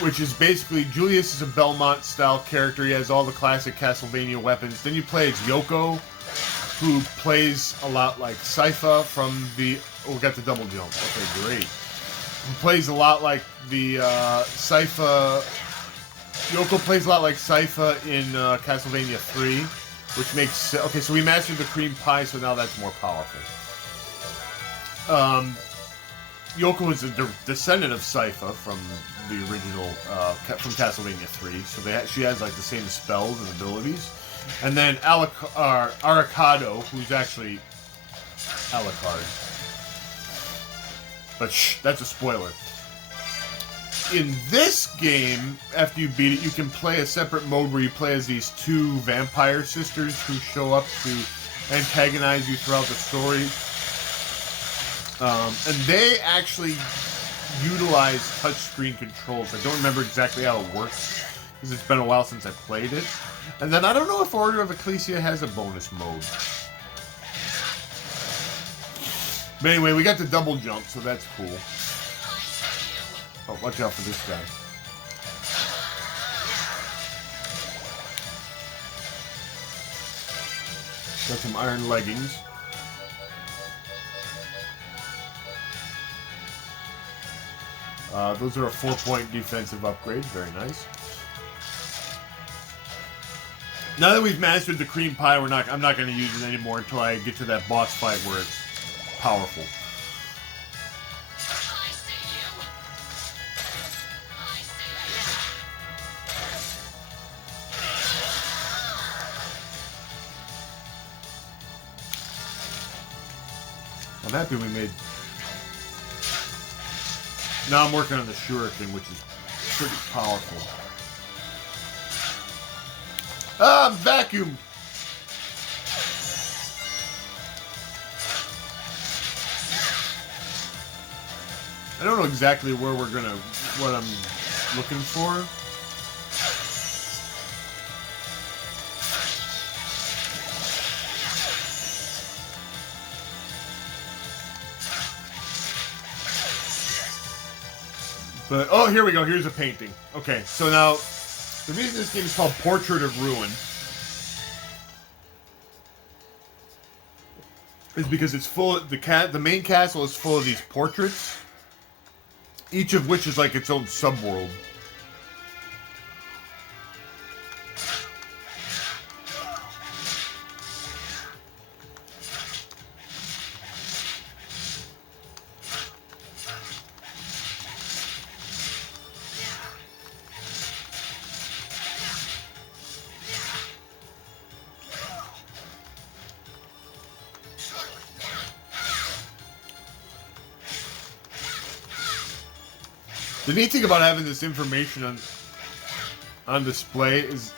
which is basically, Julius is a Belmont-style character. He has all the classic Castlevania weapons. Then you play as Yoko, who plays a lot like Sypha from the... Oh, we got the double jump. Okay, great. Who plays a lot like the Sypha... Yoko plays a lot like Sypha in Castlevania 3, which makes... Okay, so we mastered the cream pie, so now that's more powerful. Yoko is a descendant of Sypha from the original, from Castlevania 3, so she has, like, the same spells and abilities. And then Aricado, who's actually Alucard. But shh, that's a spoiler. In this game, after you beat it, you can play a separate mode where you play as these two vampire sisters who show up to antagonize you throughout the story. And they actually utilize touchscreen controls. I don't remember exactly how it works, because it's been a while since I played it. And then I don't know if Order of Ecclesia has a bonus mode. But anyway, we got the double jump, so that's cool. Oh, watch out for this guy. Got some iron leggings. Those are a 4-point defensive upgrade. Very nice. Now that we've mastered the cream pie, I'm not going to use it anymore until I get to that boss fight where it's powerful. I'm happy we made... Now I'm working on the shuriken, which is pretty powerful. Ah, vacuum! I don't know exactly where what I'm looking for. But, oh, here we go. Here's a painting. Okay, so now, the reason this game is called Portrait of Ruin is because it's full of, the main castle is full of these portraits, each of which is like its own subworld. The neat thing about having this information on display is...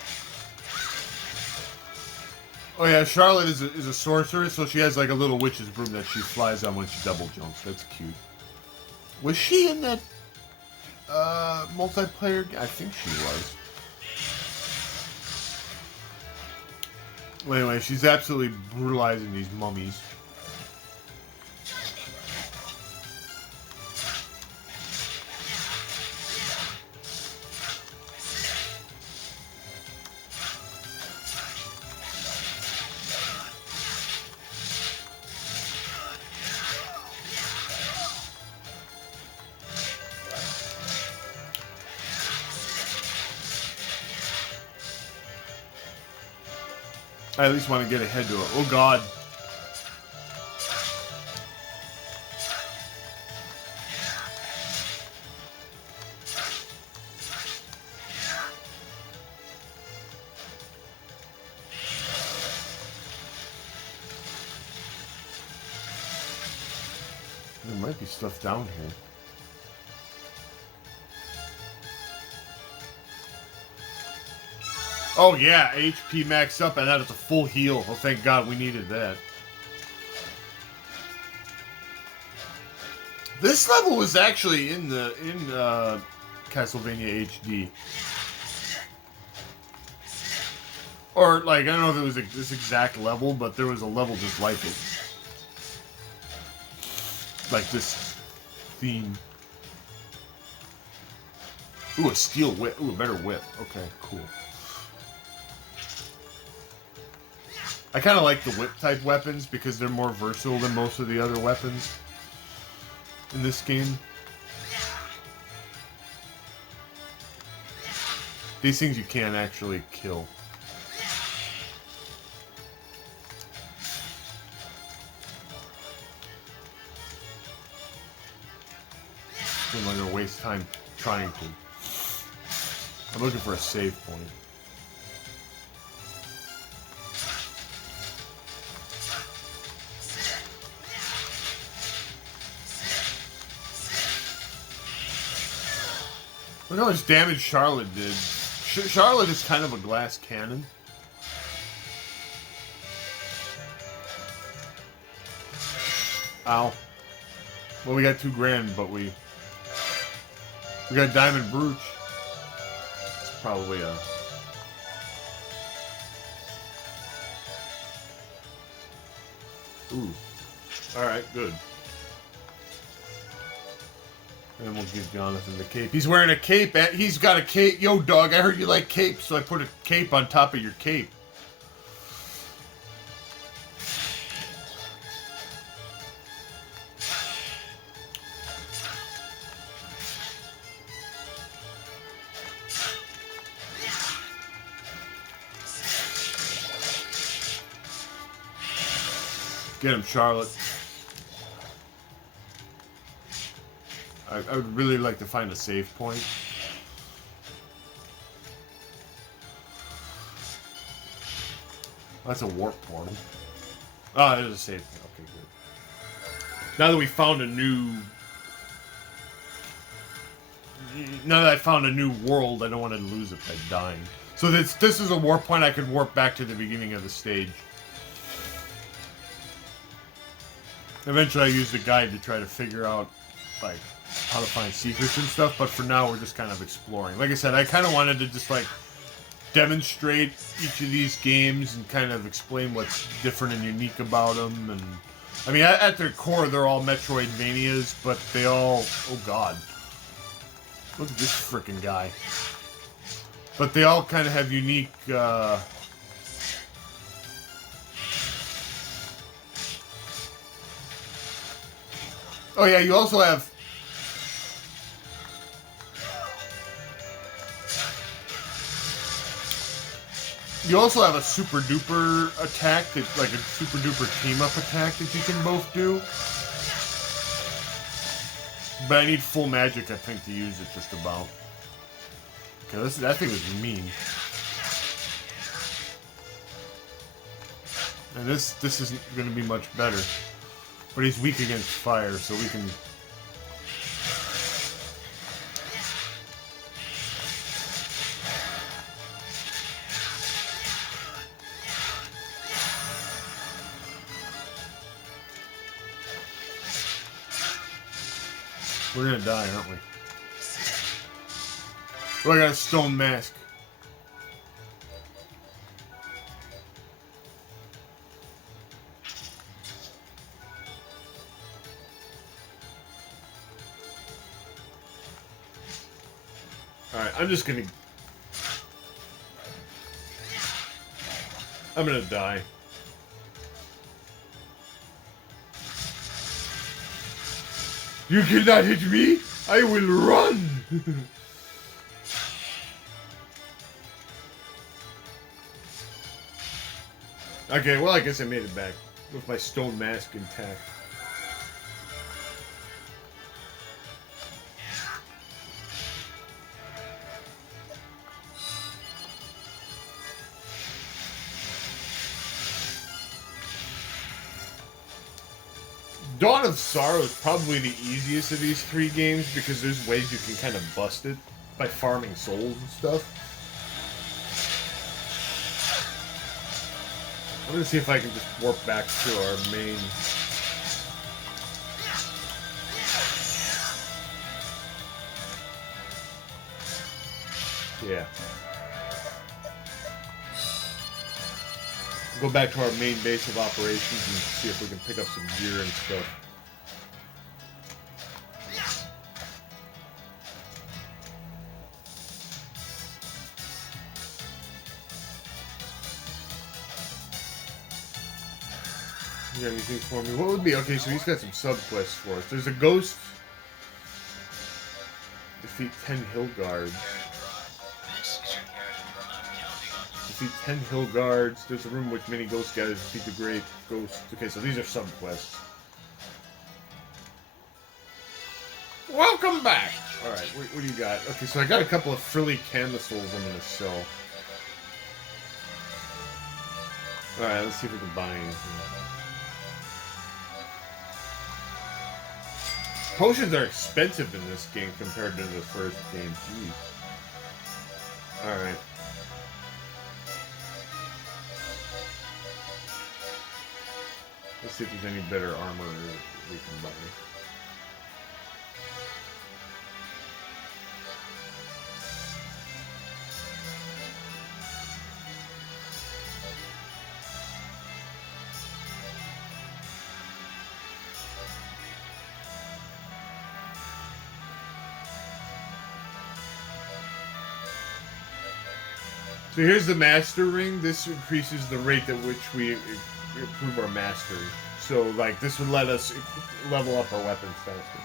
Oh yeah, Charlotte is a sorceress, so she has like a little witch's broom that she flies on when she double jumps. That's cute. Was she in that multiplayer? I think she was. Well, anyway, she's absolutely brutalizing these mummies. I at least want to get ahead to it. Oh god. There might be stuff down here. Oh yeah, HP max up and that is a full heal. Oh thank god we needed that. This level was actually in Castlevania HD. Or like I don't know if it was this exact level, but there was a level just like it. Like this theme. Ooh, a steel whip. Ooh, a better whip. Okay, cool. I kind of like the whip type weapons because they're more versatile than most of the other weapons in this game. These things you can't actually kill. I'm not gonna waste time trying to. I'm looking for a save point. Look how much damage Charlotte did. Charlotte is kind of a glass cannon. Ow. Well, we got 2 grand, but we got Diamond Brooch. It's probably a... Ooh. Alright, good. And we'll give Jonathan the cape. He's wearing a cape. He's got a cape. Yo, dog, I heard you like capes, so I put a cape on top of your cape. Get him, Charlotte. I would really like to find a save point. That's a warp portal. Oh, there's a save point. Okay, good. Now that we found a new... Now that I found a new world, I don't want to lose it by dying. So this is a warp point I could warp back to the beginning of the stage. Eventually I use the guide to try to figure out, like, how to find secrets and stuff, but for now we're just kind of exploring. Like I said, I kind of wanted to just, like, demonstrate each of these games and kind of explain what's different and unique about them. And I mean, at their core, they're all Metroidvanias, but they all... Oh, God. Look at this frickin' guy. But they all kind of have unique... Oh yeah, you also have... You also have a super duper attack, that's like a super duper team up attack that you can both do. But I need full magic, I think, to use it just about. Okay, that thing is mean. And this isn't going to be much better. But he's weak against fire, so we can... We're gonna die, aren't we? Oh, I got a stone mask. Alright, I'm gonna die. You cannot hit me! I will run! Okay, well, I guess I made it back with my stone mask intact. Dawn of Sorrow is probably the easiest of these 3 games because there's ways you can kind of bust it by farming souls and stuff. I'm gonna see if I can just warp back to our main. Yeah. Go back to our main base of operations and see if we can pick up some gear and stuff. You got anything for me? What would be okay? So he's got some sub-quests for us. There's a ghost. Defeat 10 hill guards. Defeat 10 hill guards. There's a room with many ghost gathers. Defeat the great ghost. Okay, so these are sub-quests. Welcome back! Alright, what do you got? Okay, so I got a couple of frilly camisoles I'm gonna sell. Alright, let's see if we can buy anything. Potions are expensive in this game compared to the first game. Jeez. Alright. Let's see if there's any better armor we can buy. So here's the Master Ring. This increases the rate at which we improve our mastery. So, like, this would let us level up our weapons faster.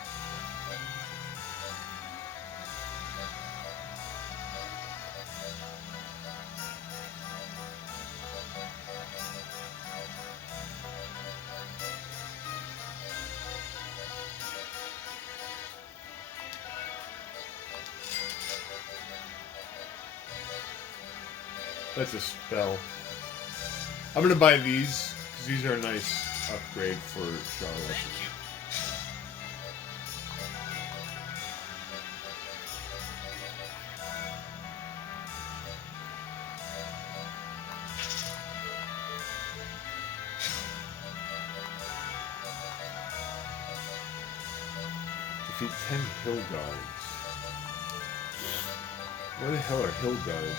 That's a spell. I'm gonna buy these, because these are a nice upgrade for Charlotte. Defeat 10 hill guards. Where the hell are hill guards?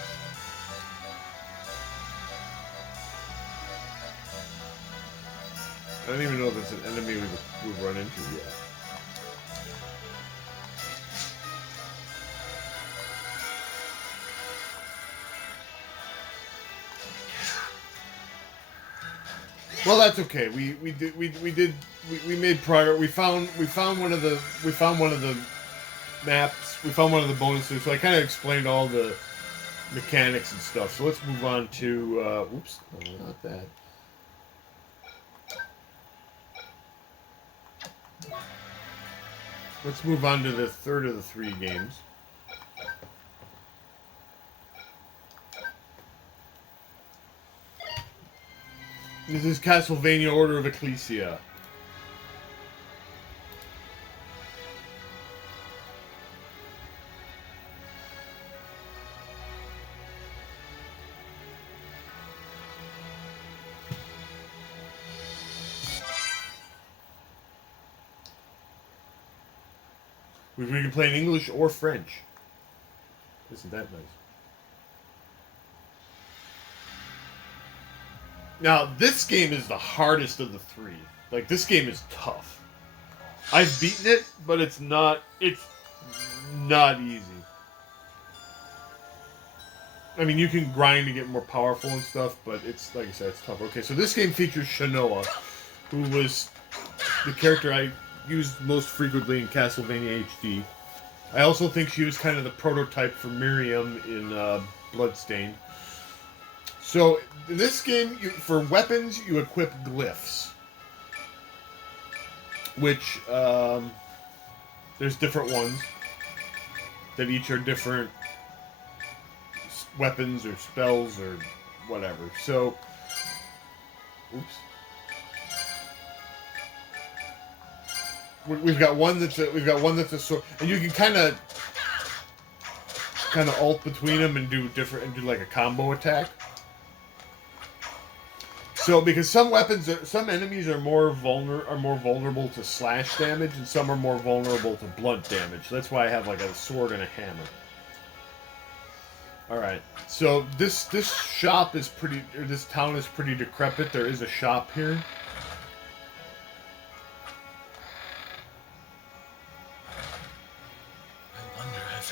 I don't even know if it's an enemy we've run into yet. Well, that's okay. We made progress. We found one of the maps. We found one of the bonuses. So I kind of explained all the mechanics and stuff. So let's move on to. Oops, no, not that. Let's move on to the third of the 3 games. This is Castlevania Order of Ecclesia. We can play in English or French. Isn't that nice? Now, this game is the hardest of the 3. Like, this game is tough. I've beaten it, but it's not easy. I mean, you can grind to get more powerful and stuff, but it's, like I said, it's tough. Okay, so this game features Shanoa, who was the character I used most frequently in Castlevania HD. I also think she was kind of the prototype for Miriam in Bloodstained. So in this game, for weapons, you equip glyphs, which there's different ones that each are different weapons or spells or whatever. So, oops. We've got one that's a sword, and you can kind of alt between them and do like a combo attack. So because some enemies are more vulnerable to slash damage, and some are more vulnerable to blunt damage. That's why I have like a sword and a hammer. All right, so this shop is this town is pretty decrepit. There is a shop here.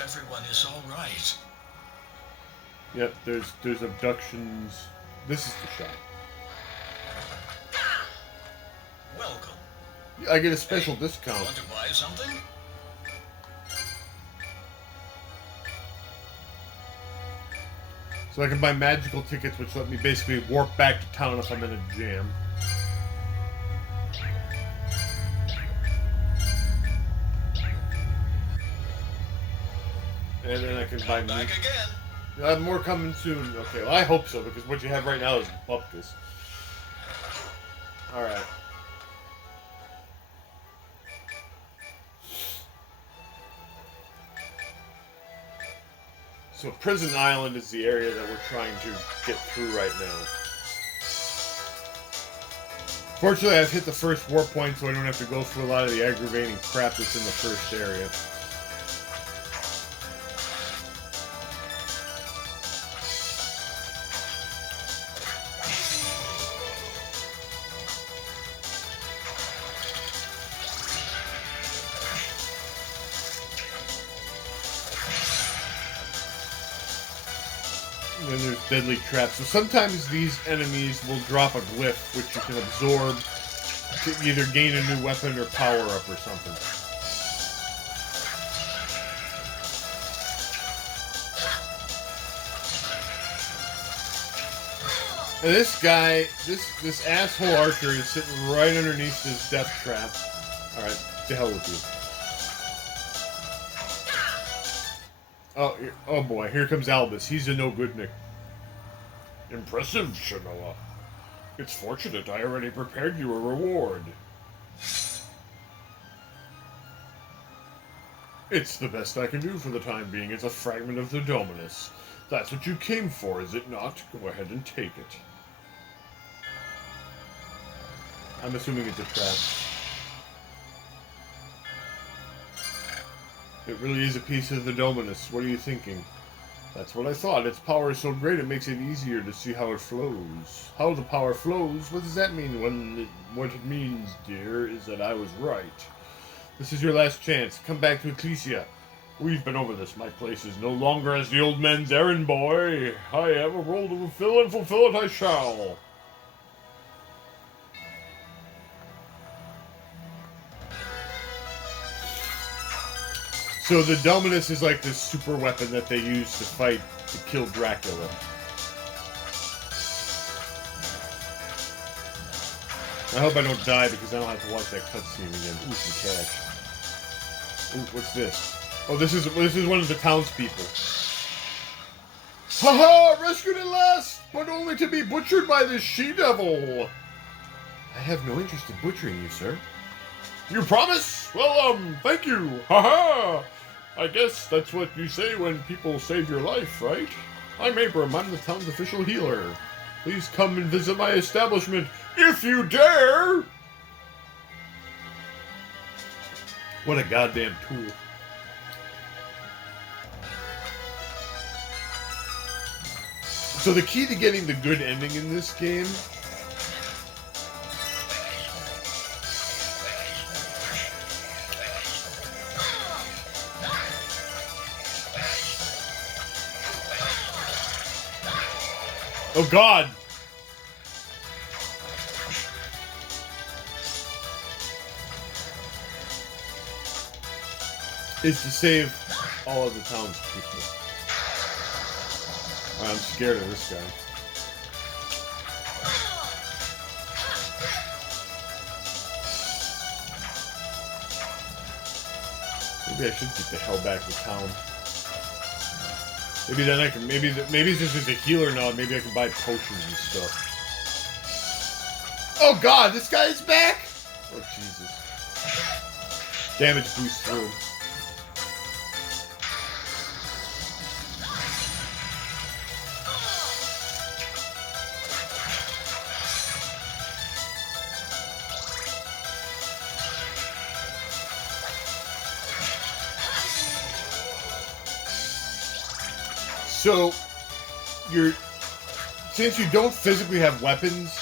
Everyone is all right. Yep, there's abductions. This is the shop. Welcome. I get a special discount. Want to buy something? So I can buy magical tickets, which let me basically warp back to town if I'm in a jam. And then I can buy back again. You'll have more coming soon. Okay, well I hope so, because what you have right now is bupkis. Alright. So Prison Island is the area that we're trying to get through right now. Fortunately, I've hit the first warp point, so I don't have to go through a lot of the aggravating crap that's in the first area. And then there's deadly traps. So sometimes these enemies will drop a glyph, which you can absorb to either gain a new weapon or power up or something. And this guy, this asshole archer is sitting right underneath this death trap. Alright, to hell with you. Oh boy, here comes Albus. He's a no-good Nick. Impressive, Shanoa. It's fortunate I already prepared you a reward. It's the best I can do for the time being. It's a fragment of the Dominus. That's what you came for, is it not? Go ahead and take it. I'm assuming it's a trap. It really is a piece of the Dominus. What are you thinking? That's what I thought. Its power is so great it makes it easier to see how it flows. How the power flows? What does that mean? What it means, dear, is that I was right. This is your last chance. Come back to Ecclesia. We've been over this. My place is no longer as the old man's errand boy. I have a role to fulfill, and fulfill it I shall. So the Dominus is like this super weapon that they use to kill Dracula. I hope I don't die because I don't have to watch that cutscene again. Ooh, some cash. Ooh, what's this? Oh, this is one of the townspeople. Haha! Rescued at last! But only to be butchered by this she-devil! I have no interest in butchering you, sir. You promise? Well, thank you! Haha! I guess that's what you say when people save your life, right? I'm Abram. I'm the town's official healer. Please come and visit my establishment, if you dare! What a goddamn tool. So the key to getting the good ending in this game oh God! Is to save all of the townspeople. I'm scared of this guy. Maybe I should get the hell back to town. Maybe then I can. Maybe this is a healer now. Maybe I can buy potions and stuff. Oh God, this guy is back! Oh Jesus! Damage boost through. So, since you don't physically have weapons,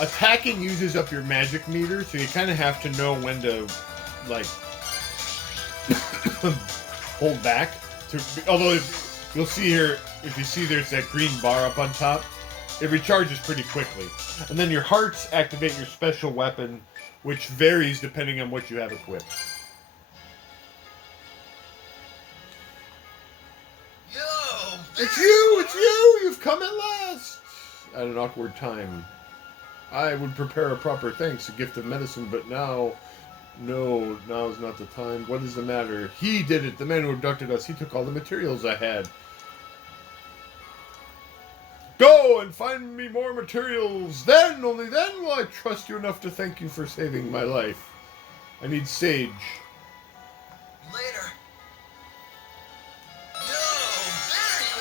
attacking uses up your magic meter, so you kind of have to know when to, like, hold back. Although, you'll see here, if you see there's that green bar up on top, it recharges pretty quickly. And then your hearts activate your special weapon, which varies depending on what you have equipped. It's you! You've come at last! At an awkward time. I would prepare a proper thanks, a gift of medicine, but now is not the time. What is the matter? He did it, the man who abducted us. He took all the materials I had. Go and find me more materials. Then, only then, will I trust you enough to thank you for saving my life. I need sage. Later.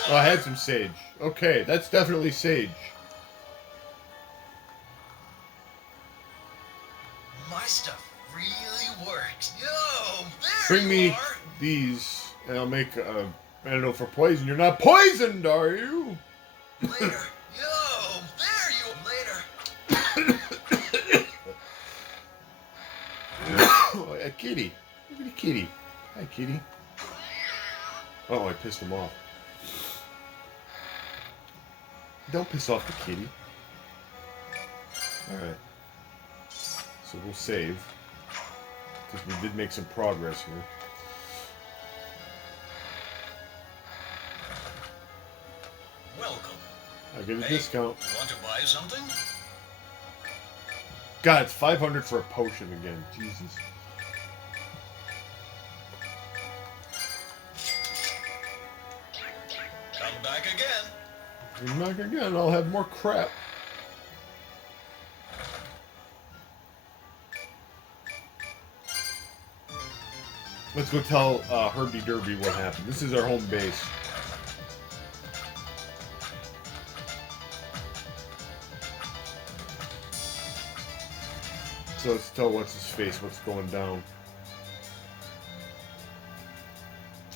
Oh, I had some sage. Okay, that's definitely sage. My stuff really works. Yo, there Bring me you are. these, and I'll make an antidote for poison. You're not poisoned, are you? Later. Yo, there you. Later. Oh, a kitty. Look at the kitty. Hi, kitty. Oh, I pissed him off. Don't piss off the kitty. Alright. So we'll save. Because we did make some progress here. Welcome. I get a Hey, discount. Want to buy something? God, it's 500 for a potion again. Jesus. Come back again. Come back again, I'll have more crap. Let's go tell Herbie Derby what happened. This is our home base. So let's tell what's-his-face what's going down.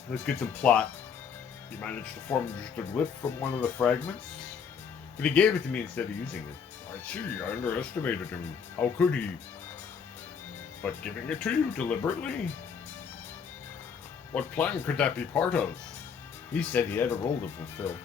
Let's get some plot. He managed to form just a glyph from one of the fragments, but he gave it to me instead of using it. I see, I underestimated him. How could he? But giving it to you deliberately? What plan could that be part of? He said he had a role to fulfill.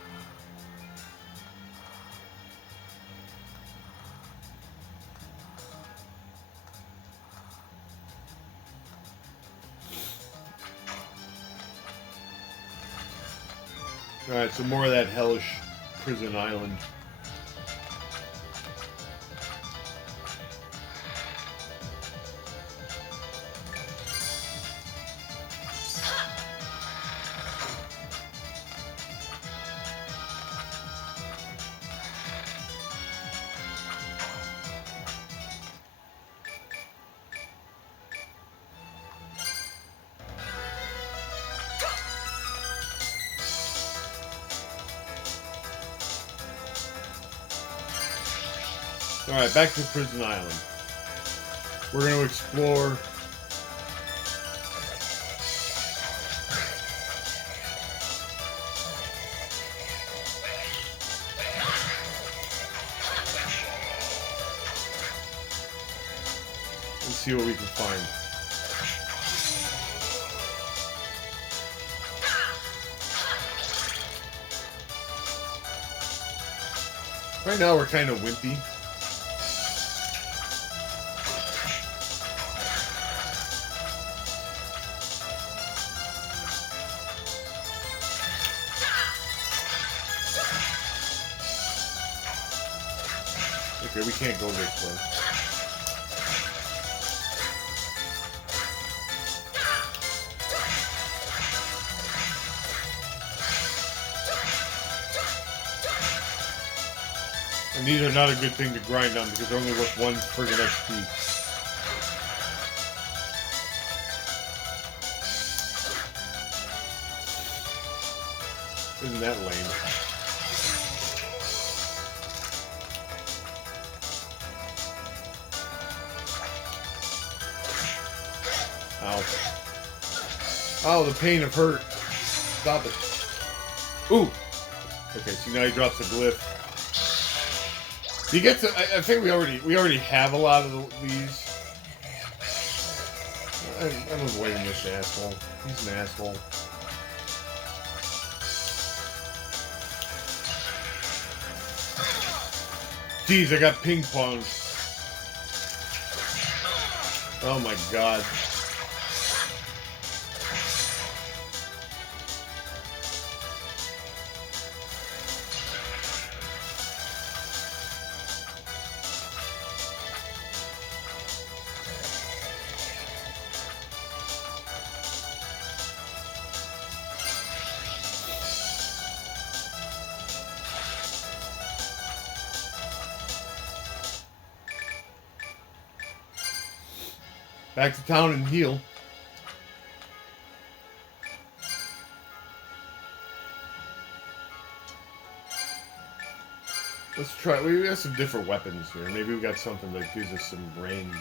Alright, so more of that hellish prison island. Alright, back to Prison Island. We're going to explore... and see what we can find. Right now we're kind of wimpy. Okay, we can't go this way. And these are not a good thing to grind on because they're only worth 1 friggin' XP. Isn't that lame? Ow. Oh, the pain of hurt. Stop it. Ooh! Okay, so now he drops a glyph. He gets. I think we already have a lot of these. I'm avoiding this asshole. He's an asshole. Jeez, I got ping pong. Oh my god. Back to town and heal. Let's try. We got some different weapons here. Maybe we got something that gives us some range.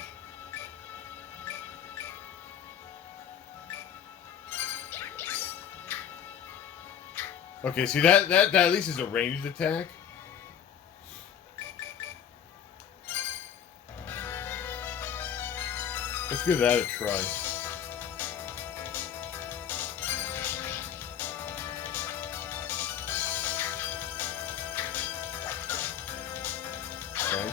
Okay, see that at least is a ranged attack. Let's give that a try. Okay.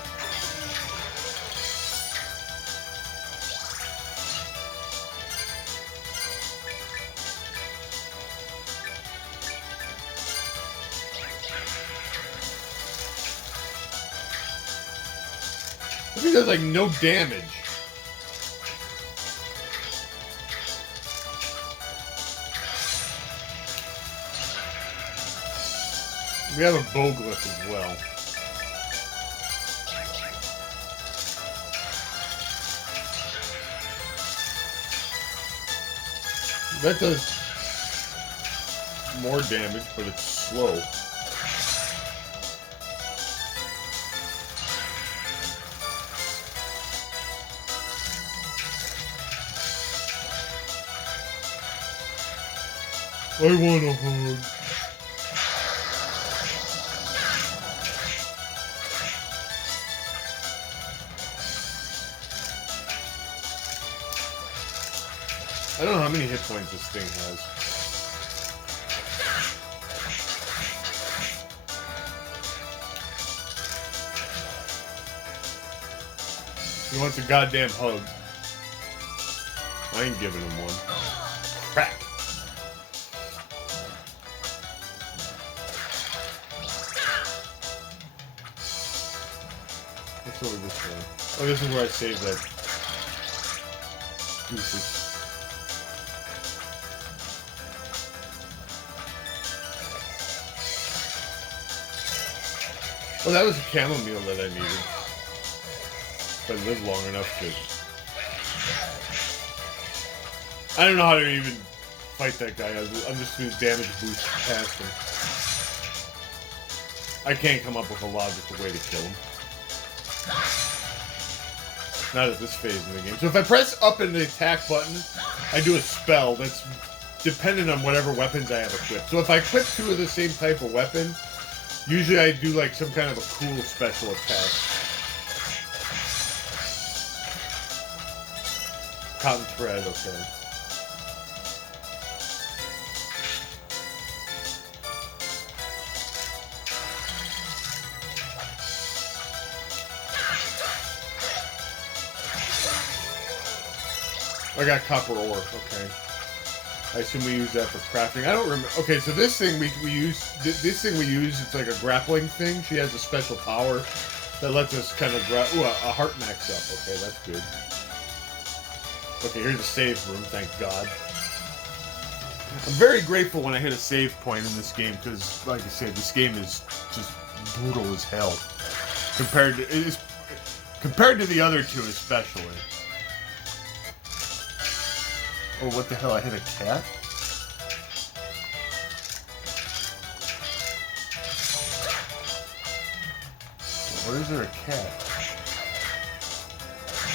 I think there's like no damage. We have a boglyph as well. That does more damage, but it's slow. I want a hug. I don't know how many hit points this thing has. He wants a goddamn hug. I ain't giving him one. Crap. Let's go this way. Oh, this is where I saved that. Gooses. Well, that was a chamomile that I needed. If I live long enough to... I don't know how to even fight that guy. I'm just going to damage boost past him. I can't come up with a logical way to kill him. Not at this phase in the game. So if I press up in the attack button, I do a spell that's dependent on whatever weapons I have equipped. So if I equip 2 of the same type of weapon, usually I do like some kind of a cool special attack. Cotton thread, okay. I got copper ore, okay. I assume we use that for crafting. I don't remember. Okay, so this thing we use, it's like a grappling thing. She has a special power that lets us kind of ooh, a heart max up. Okay, that's good. Okay, here's a save room, thank God. I'm very grateful when I hit a save point in this game, because, like I said, this game is just brutal as hell. Compared to the other two, especially. Oh, what the hell? I hit a cat? Where is there a cat?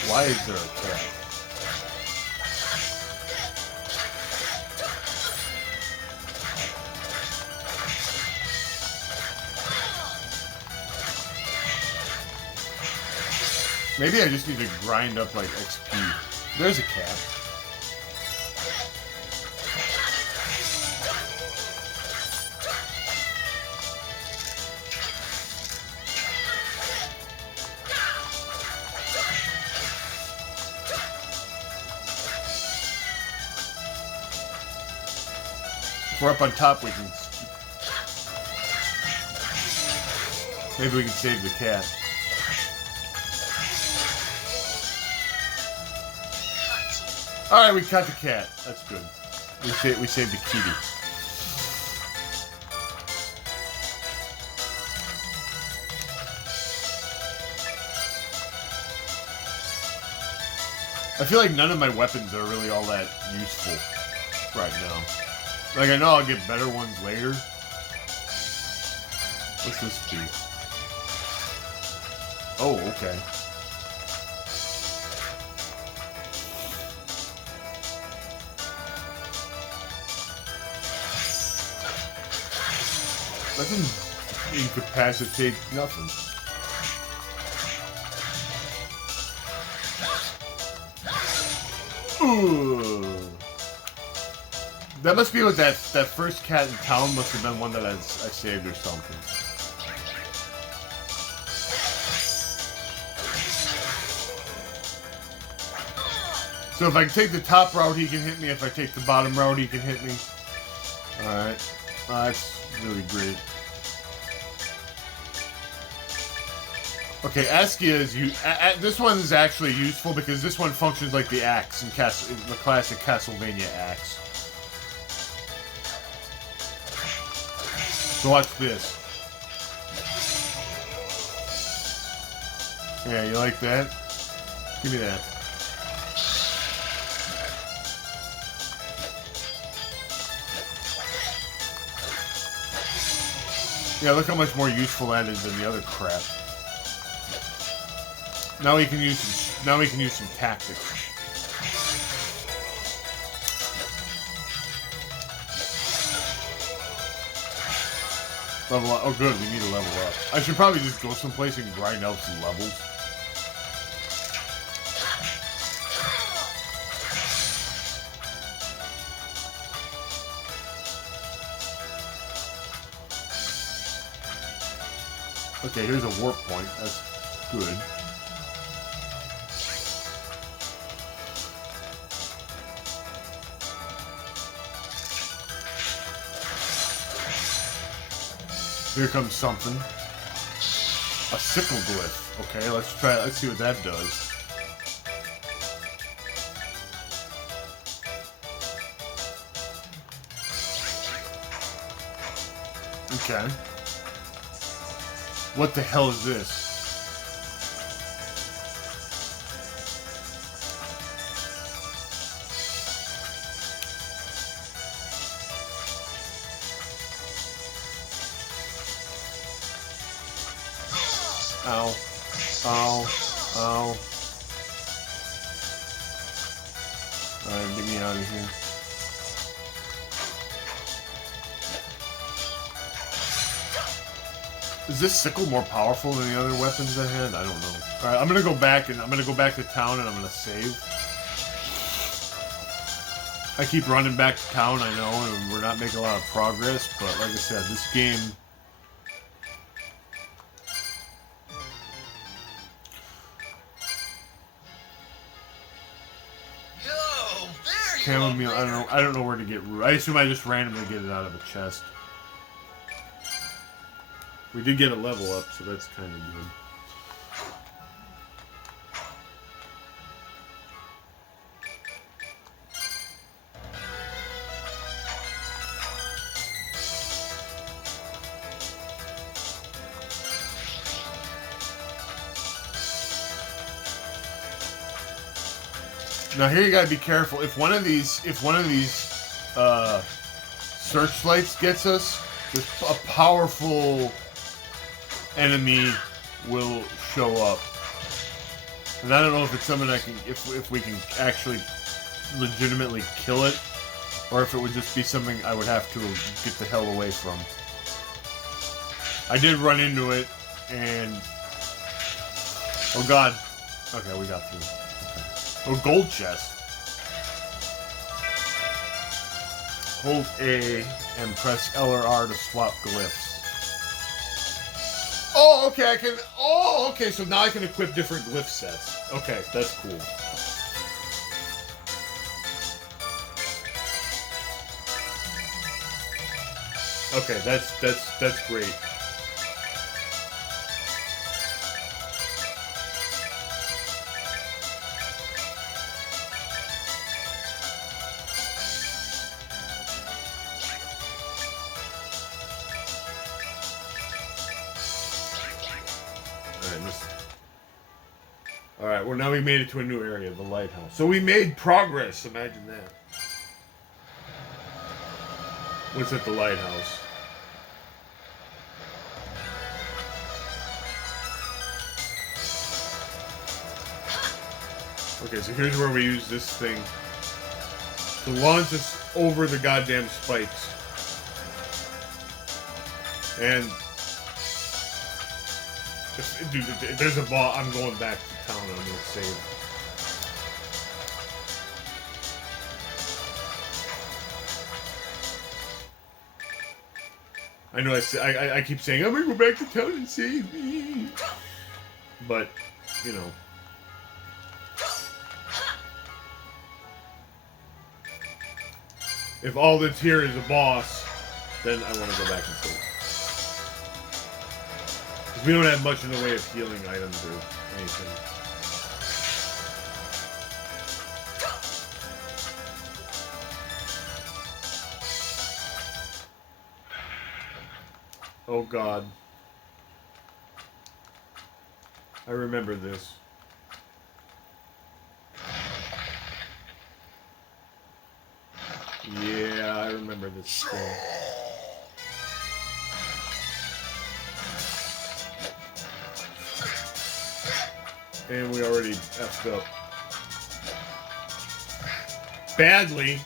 Why is there a cat? Maybe I just need to grind up like XP. There's a cat. If we're up on top, we can... Maybe we can save the cat. Alright, we caught the cat. That's good. We saved the kitty. I feel like none of my weapons are really all that useful right now. Like, I know I'll get better ones later. What's this do? Oh, okay. That can incapacitate nothing. Ooh. That must be what that first cat in town must have been one that I saved or something. So if I take the top route, he can hit me. If I take the bottom route, he can hit me. Alright. That's really great. Okay, Askia is this one is actually useful because this one functions like the axe in the classic Castlevania axe. So watch this. Yeah, you like that? Give me that. Yeah, look how much more useful that is than the other crap. Now we can use some tactics. Level up. Oh, good. We need to level up. I should probably just go someplace and grind out some levels. Okay, here's a warp point. That's good. Here comes something. A sickle glyph. Okay, let's try it. Let's see what that does. Okay. What the hell is this? Ow. Ow. Ow. Alright, get me out of here. Is this sickle more powerful than the other weapons I had? I don't know. Alright, I'm gonna go back to town and I'm gonna save. I keep running back to town, I know, and we're not making a lot of progress, but like I said, this game... Chamomile, I don't know where to get root. I assume I just randomly get it out of a chest. We did get a level up, so that's kind of good. Now here you gotta be careful. If one of these searchlights gets us, a powerful enemy will show up. And I don't know if it's something if we can actually legitimately kill it, or if it would just be something I would have to get the hell away from. I did run into it, and oh god. Okay, we got through. Okay. Oh, gold chest. Hold A and press L or R to swap glyphs. Oh, okay, I can... Oh, okay, so now I can equip different glyph sets. Okay, that's cool. Okay, that's great. Alright, well now we made it to a new area, the lighthouse. So we made progress, imagine that. What's at the lighthouse? Okay, so here's where we use this thing to launch us over the goddamn spikes. And dude, if there's a ball, I'm going back to town and I'm gonna save. I know I keep saying I'm gonna go back to town and save me, but you know. If all that's here is a boss, then I want to go back and save. Because we don't have much in the way of healing items or anything. Oh god. I remember this. Yeah, I remember this thing. And we already effed up. Badly.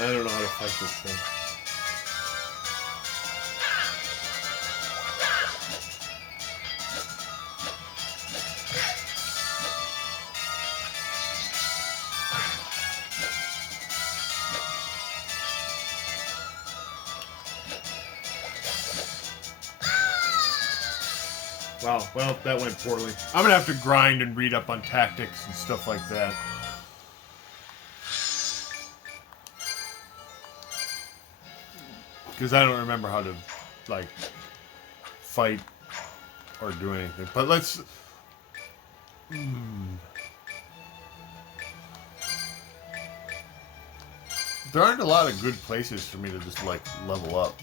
I don't know how to fight this thing. Wow, well, that went poorly. I'm gonna have to grind and read up on tactics and stuff like that. Because I don't remember how to, like, fight or do anything. But let's... There aren't a lot of good places for me to just, like, level up.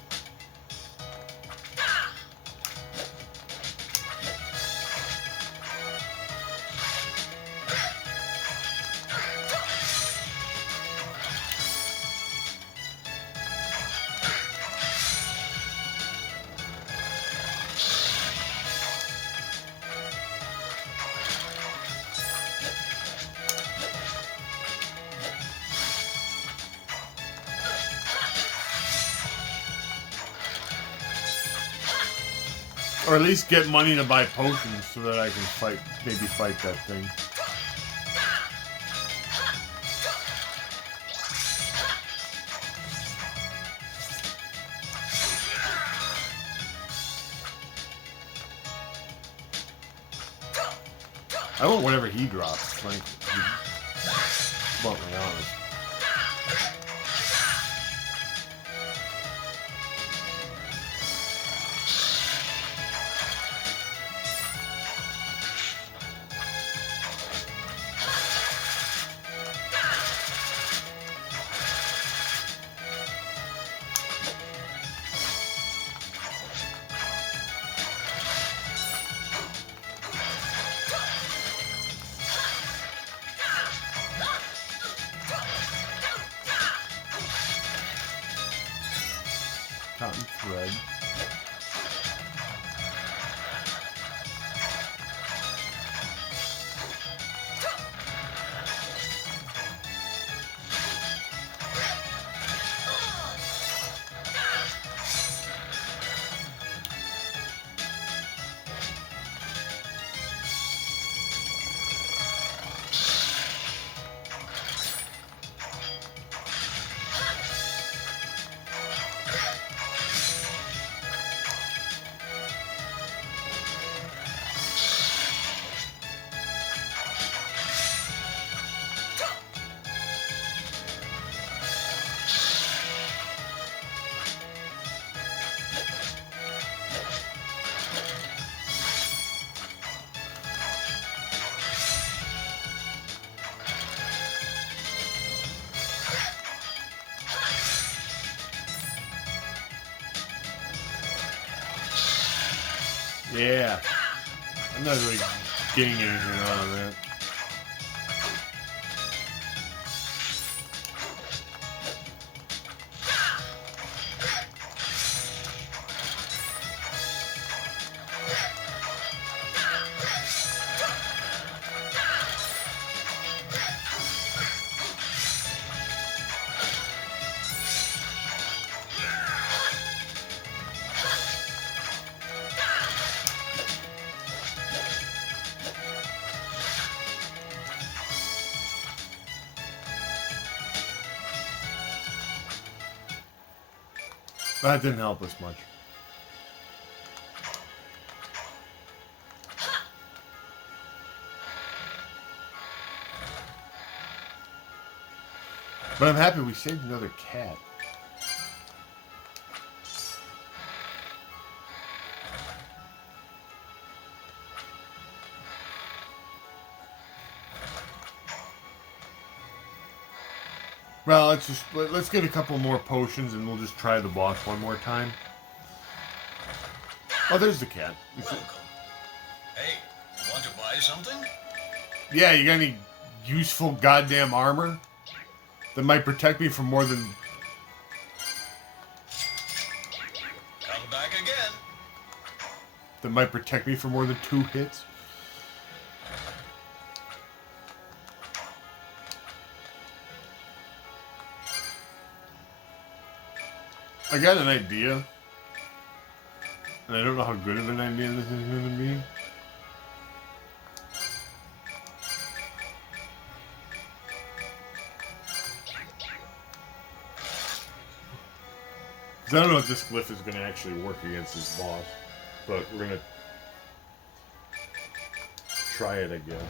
Or at least get money to buy potions so that I can fight, maybe fight that thing. I want whatever he drops, frankly. Bluntly honest. cotton thread. Yeah. I'm not really getting anything out of that. That didn't help us much. But I'm happy we saved another cat. Well, let's get a couple more potions and we'll just try the boss one more time. Oh, there's the cat. Welcome. Hey, you want to buy something? Yeah, you got any useful goddamn armor that might protect me from more than... Come back again. That might protect me from more than 2 hits? I got an idea. And I don't know how good of an idea this is going to be. Because I don't know if this glyph is going to actually work against this boss. But we're going to try it, I guess.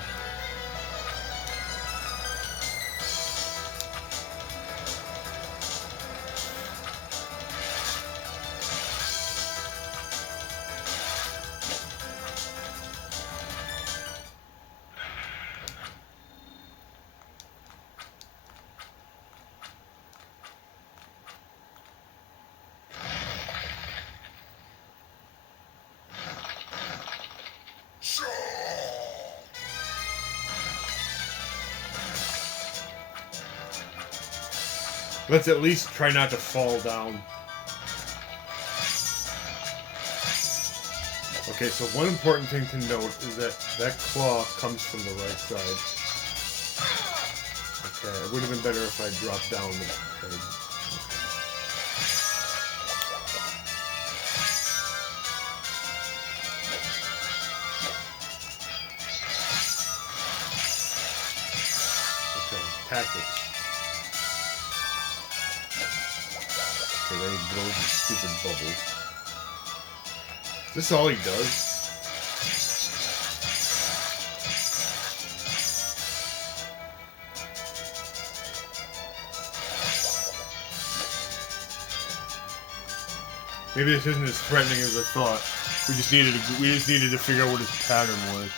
Let's at least try not to fall down. Okay, so one important thing to note is that that claw comes from the right side. Okay, it would have been better if I dropped down the head. Okay, tactics. Okay, then he blows his stupid bubbles. Is this all he does? Maybe this isn't as threatening as I thought. We just needed to figure out what his pattern was.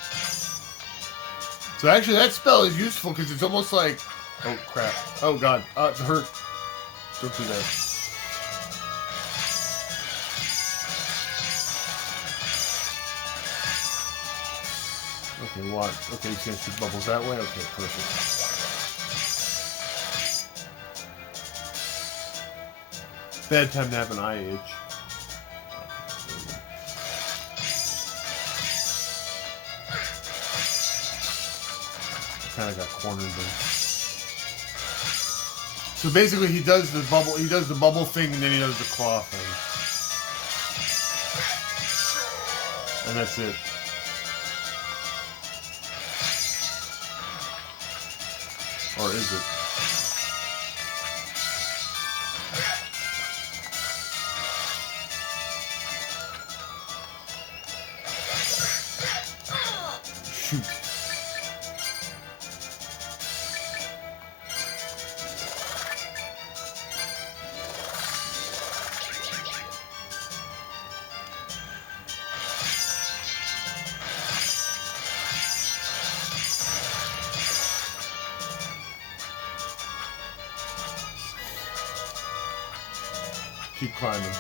So actually, that spell is useful because it's almost like, oh crap, oh god, it hurt. Don't do that. Okay, what? Okay, he's gonna shoot bubbles that way? Okay, perfect. Bad time to have an eye itch. kind of got cornered there. So basically, he does the bubble thing, and then he does the claw thing, and that's it. Or is it? Shoot. Keep climbing.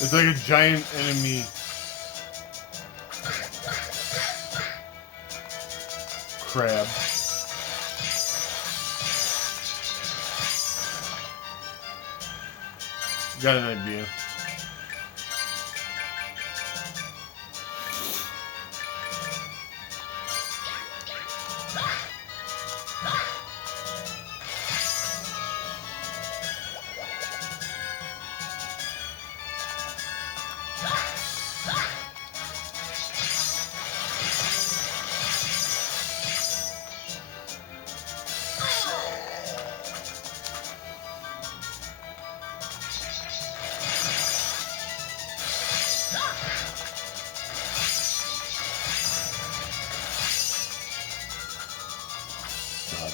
It's like a giant enemy. Crab. Got an idea.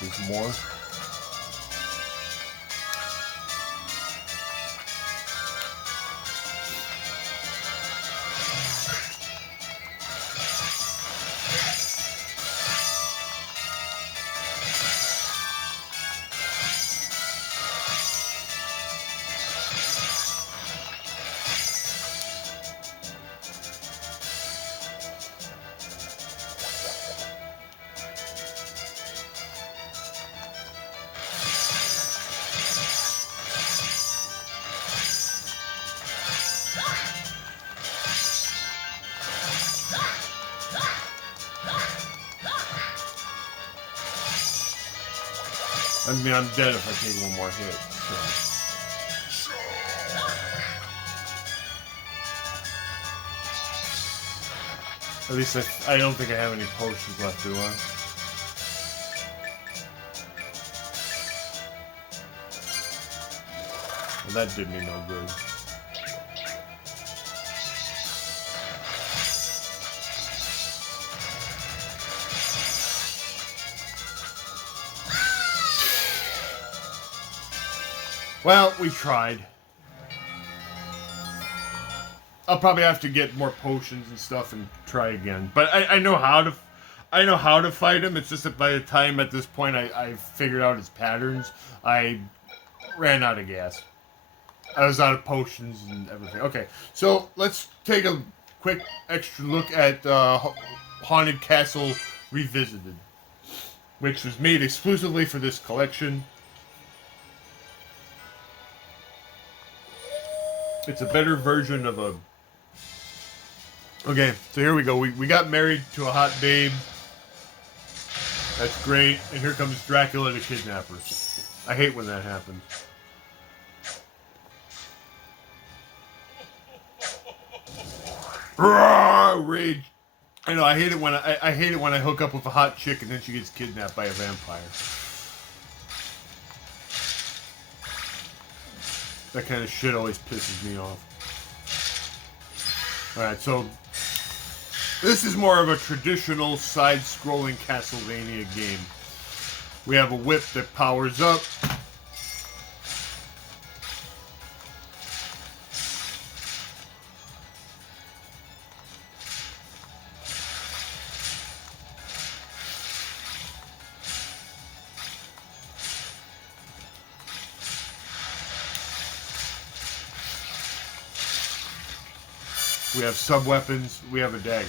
There's more. I mean, I'm dead if I take one more hit, so. At least I don't think I have any potions left, do I? Well, that did me no good. Well, we tried. I'll probably have to get more potions and stuff and try again. But I know how to fight him. It's just that by the time at this point I figured out his patterns, I ran out of gas. I was out of potions and everything. Okay, so let's take a quick extra look at Haunted Castle Revisited, which was made exclusively for this collection. It's a better version of a... Okay, so here we go. We got married to a hot babe. That's great. And here comes Dracula the Kidnapper. I hate when that happens. Rage. I know, I hate it when I hate it when I hook up with a hot chick and then she gets kidnapped by a vampire. That kind of shit always pisses me off. Alright, so This is more of a traditional side-scrolling Castlevania game. We have a whip that powers up. We have sub-weapons. We have a dagger.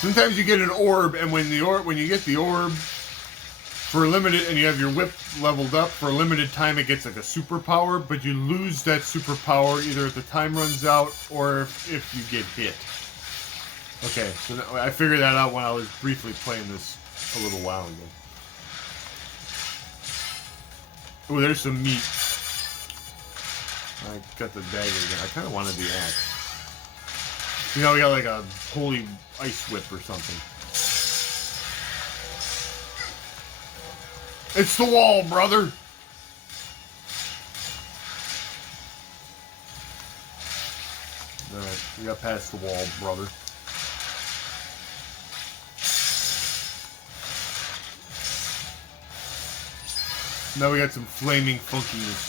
Sometimes you get an orb, and when you get the orb for a limited, and you have your whip leveled up for a limited time, it gets like a superpower. But you lose that superpower either if the time runs out or if you get hit. Okay, so I figured that out when I was briefly playing this a little while ago. Oh, there's some meat. I got the dagger again. I kind of wanted the axe. You know, we got like a holy ice whip or something. It's the wall, brother! Alright, we got past the wall, brother. Now we got some flaming funkiness.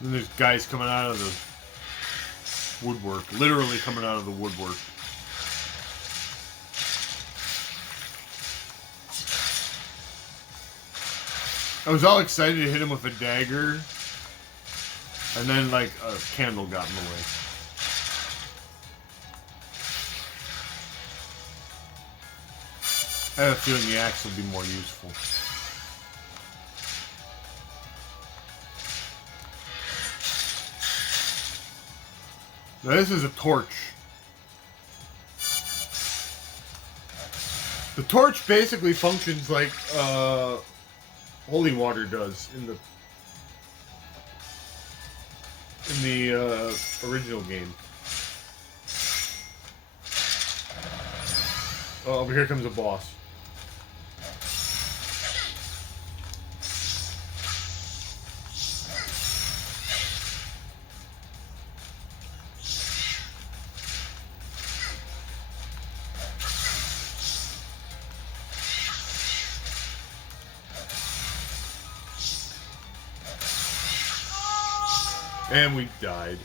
And there's guys coming out of the woodwork. Literally coming out of the woodwork. I was all excited to hit him with a dagger. And then, like, a candle got in the way. I have a feeling the axe will be more useful. Now this is a torch. The torch basically functions like holy water does in the original game. Oh, over here comes a boss. And we died.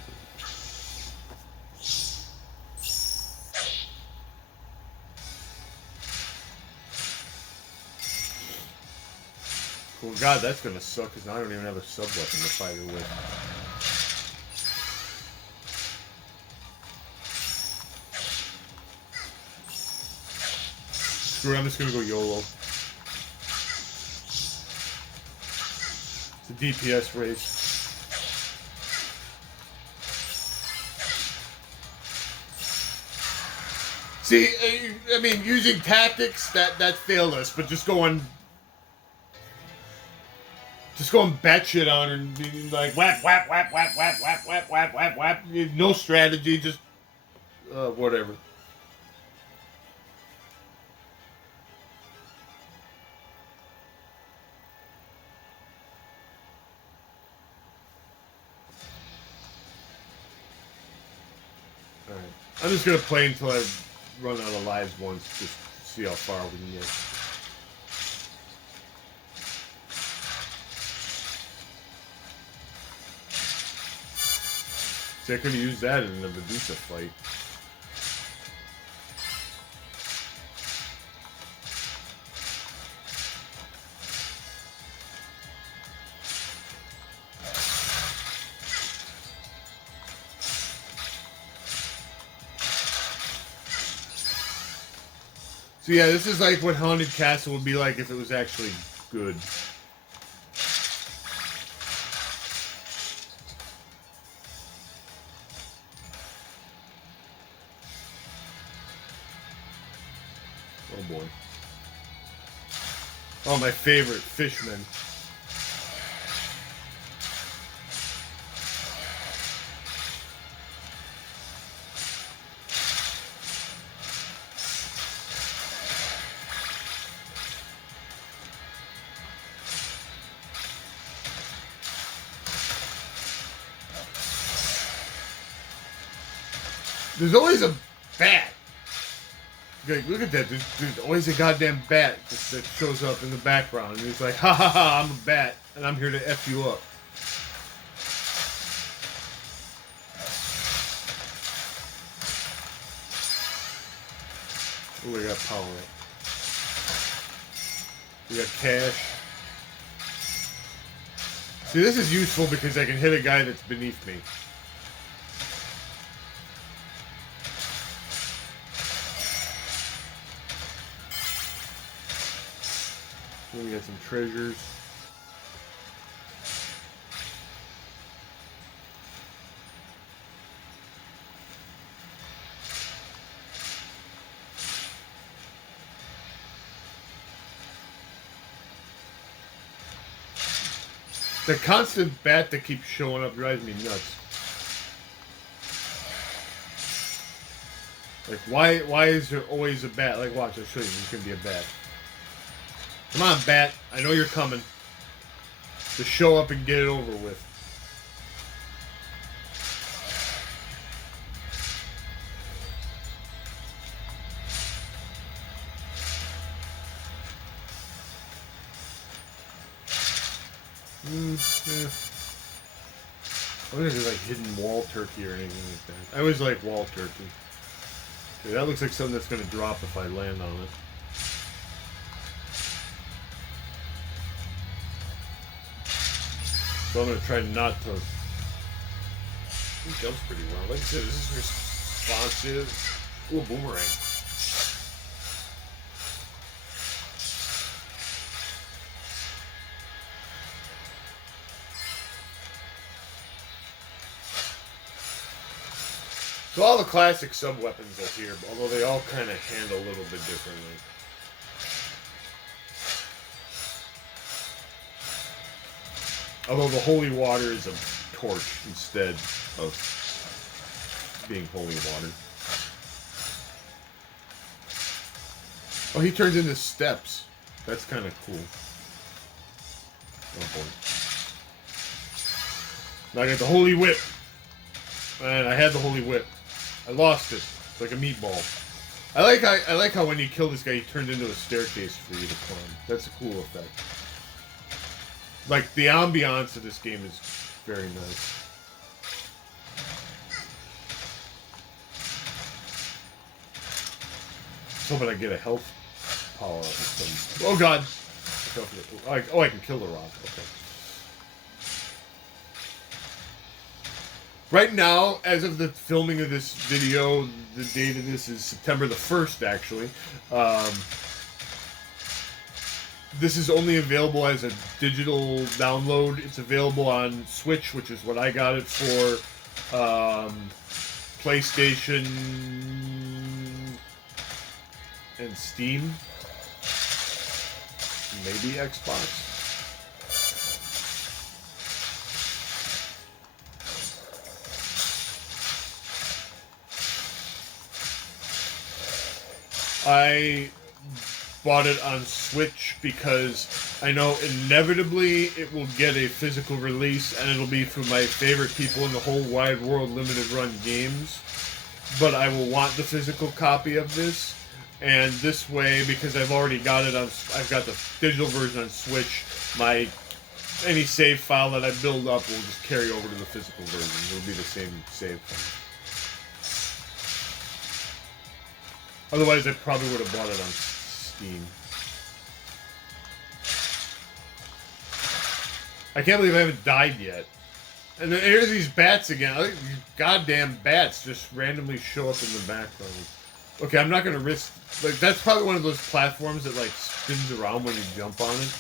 Well, God, that's gonna suck, because now I don't even have a sub-weapon to fight her with. Screw it, I'm just gonna go YOLO. It's a DPS race. See, I mean, using tactics, that failed us, but just going batshit on her and being like, whap, whap, whap, whap, whap, whap, whap, whap, whap, whap. No strategy, just, whatever. Alright. I'm just gonna play until I run out of lives once, just see how far we can get. See, I could have used that in the Medusa fight. So yeah, this is like what Haunted Castle would be like if it was actually good. Oh boy. Oh, my favorite, fishmen. There's always a bat. Like, look at that. There's always a goddamn bat that shows up in the background. And he's like, ha ha ha, I'm a bat, and I'm here to F you up. Oh, we got power. We got cash. See, this is useful because I can hit a guy that's beneath me. We got some treasures. The constant bat that keeps showing up drives me nuts. Like, why is there always a bat? Like, watch, I'll show you. There's gonna be a bat. Come on, bat. I know you're coming. Just show up and get it over with. Yeah. I wonder if there's like hidden wall turkey or anything like that. I always like wall turkey. Okay, that looks like something that's going to drop if I land on it. So I'm going to try not to... He jumps pretty well. Like I said, this is responsive. Ooh, a boomerang. So all the classic sub-weapons are here, although they all kind of handle a little bit differently. Although the holy water is a torch instead of being holy water. Oh, he turns into steps. That's kind of cool. Oh boy. Now I got the holy whip. And I had the holy whip. I lost it. It's like a meatball. I like how when you kill this guy, he turns into a staircase for you to climb. That's a cool effect. Like, the ambiance of this game is very nice. So hoping I get a health power up. Oh god! Oh, I can kill the rock. Okay. Right now, as of the filming of this video, the date of this is September the 1st, actually. This is only available as a digital download. It's available on Switch, which is what I got it for. PlayStation and Steam. Maybe Xbox. I bought it on Switch because I know inevitably it will get a physical release and it'll be from my favorite people in the whole wide world, Limited Run Games. But I will want the physical copy of this, and this way, because I've already got it on, I've got the digital version on Switch, any save file that I build up will just carry over to the physical version. It'll be the same save file. Otherwise, I probably would have bought it on Steam. I can't believe I haven't died yet. And then here's these bats again. These goddamn bats just randomly show up in the background. Okay, I'm not going to risk... Like, that's probably one of those platforms that, like, spins around when you jump on it.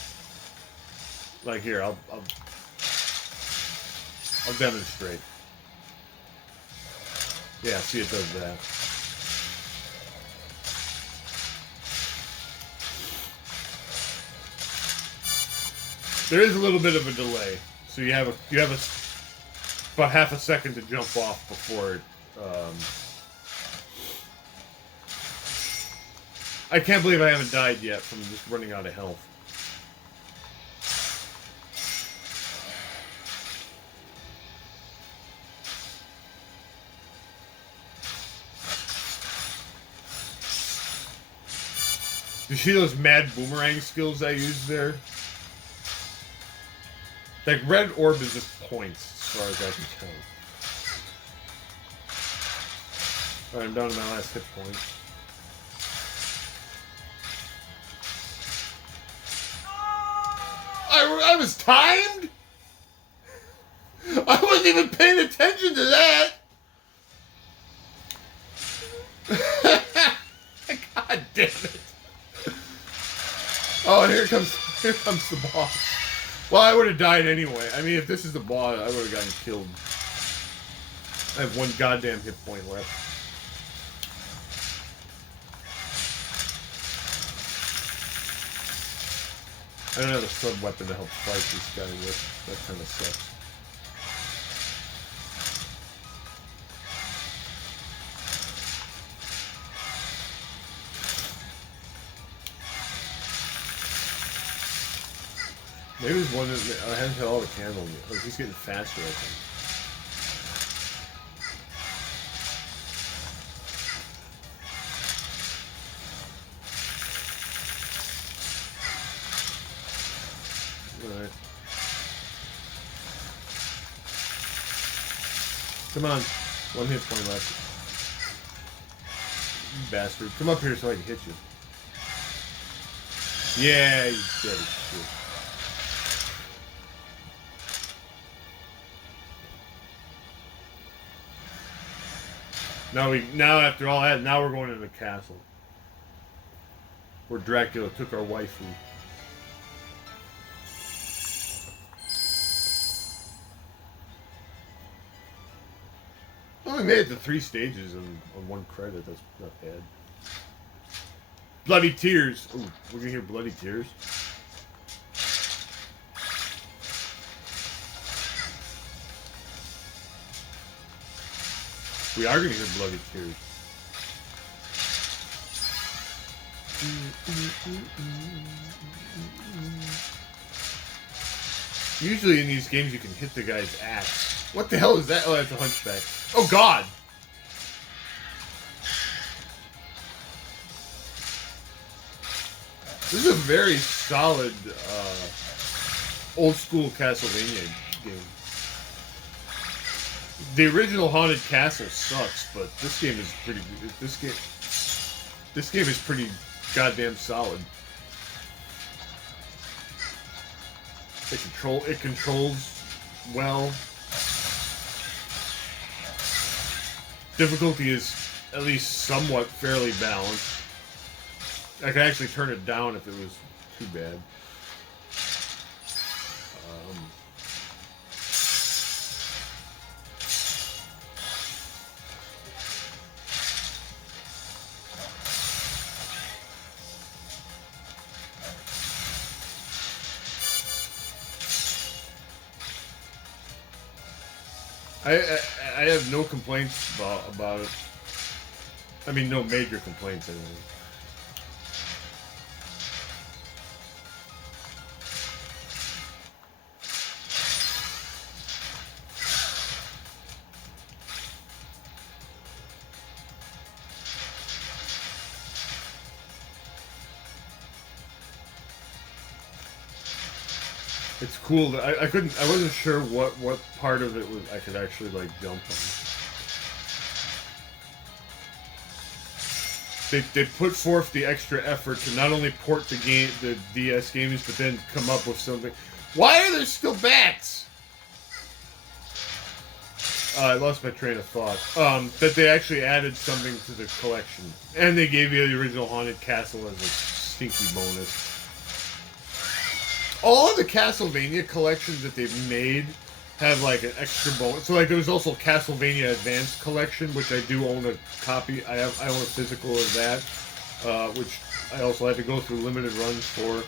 Like, here, I'll demonstrate. Yeah, see, it does that. There is a little bit of a delay, so you have about half a second to jump off before it. I can't believe I haven't died yet from just running out of health. You see those mad boomerang skills I used there? Like, red orb is just points, as far as I can tell. Alright, I'm down to my last hit point. I was timed? I wasn't even paying attention to that! God damn it! Oh, and here comes the boss. Well, I would have died anyway. I mean, if this is the boss, I would have gotten killed. I have one goddamn hit point left. I don't have a sub-weapon to help fight this guy with. That kind of sucks. Maybe there's one that I haven't had all the candles yet. Oh, he's getting faster, I think. Alright. Come on. One hit point left. You bastard. Come up here so I can hit you. Yeah, he's dead as shit. Now after all that, now we're going to the castle. Where Dracula took our waifu. I only made it to 3 stages on 1 credit. That's not bad. Bloody tears. Ooh, we're gonna hear bloody tears. We are gonna hear bloody tears. Usually in these games you can hit the guy's axe. What the hell is that? Oh, that's a hunchback. Oh god! This is a very solid, old school Castlevania game. The original Haunted Castle sucks, but this game is pretty. This game is pretty goddamn solid. It controls well. Difficulty is at least somewhat fairly balanced. I could actually turn it down if it was too bad. I have no complaints about it. I mean, no major complaints anyway. It's cool that I wasn't sure what part of it was I could actually like jump on. They put forth the extra effort to not only port the DS games, but then come up with something. Why are there still bats? I lost my train of thought. That they actually added something to the collection, and they gave you the original Haunted Castle as a stinky bonus. All of the Castlevania collections that they've made have like an extra bonus. So like there was also Castlevania Advanced Collection, which I do own a copy. I own a physical of that, which I also had to go through limited runs for.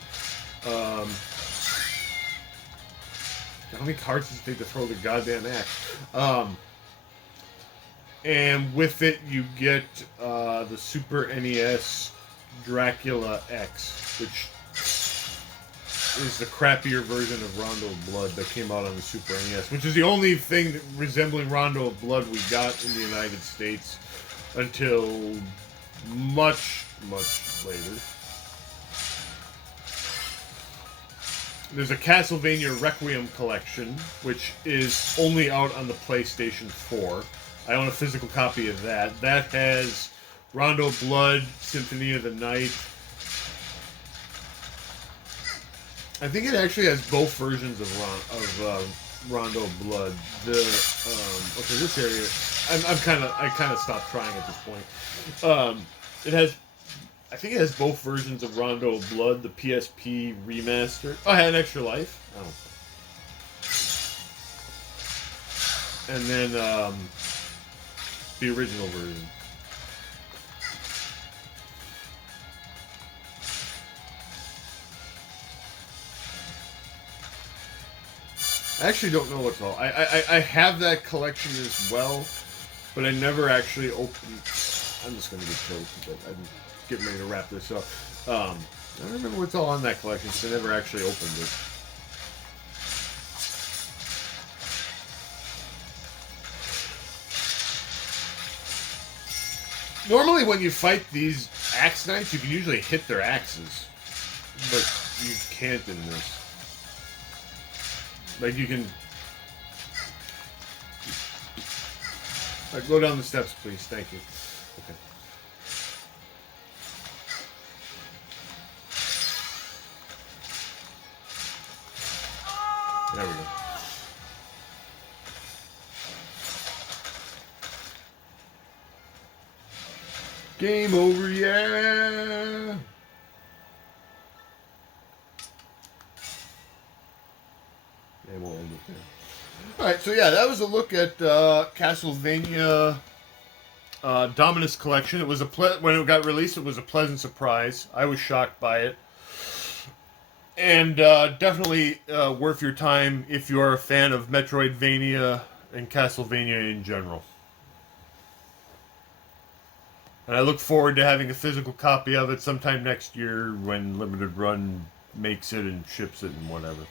How many cards does it take to throw the goddamn axe? And with it you get the Super NES Dracula X, which is the crappier version of Rondo of Blood that came out on the Super NES, which is the only thing resembling Rondo of Blood we got in the United States until much, much later. There's a Castlevania Requiem collection, which is only out on the PlayStation 4. I own a physical copy of that. That has Rondo Blood, Symphony of the Night. I think it actually has both versions of Rondo Blood. Okay, this area, I kind of stopped trying at this point. It has, I think it has both versions of Rondo Blood, the PSP remaster. Oh, I had an Extra Life. Oh. And then the original version. I actually don't know what's all. I have that collection as well, but I never actually opened. I'm just gonna get killed, but I'm getting ready to wrap this up. I don't remember what's all on that collection because I never actually opened it. Normally, when you fight these axe knights, you can usually hit their axes, but you can't in this. Like, you can... go down the steps, please. Thank you. Okay. There we go. Game over, yeah! And we'll end it there. Alright, so yeah, that was a look at Castlevania Dominus Collection. It was when it got released, it was a pleasant surprise. I was shocked by it. And definitely worth your time if you are a fan of Metroidvania and Castlevania in general. And I look forward to having a physical copy of it sometime next year when Limited Run makes it and ships it and whatever.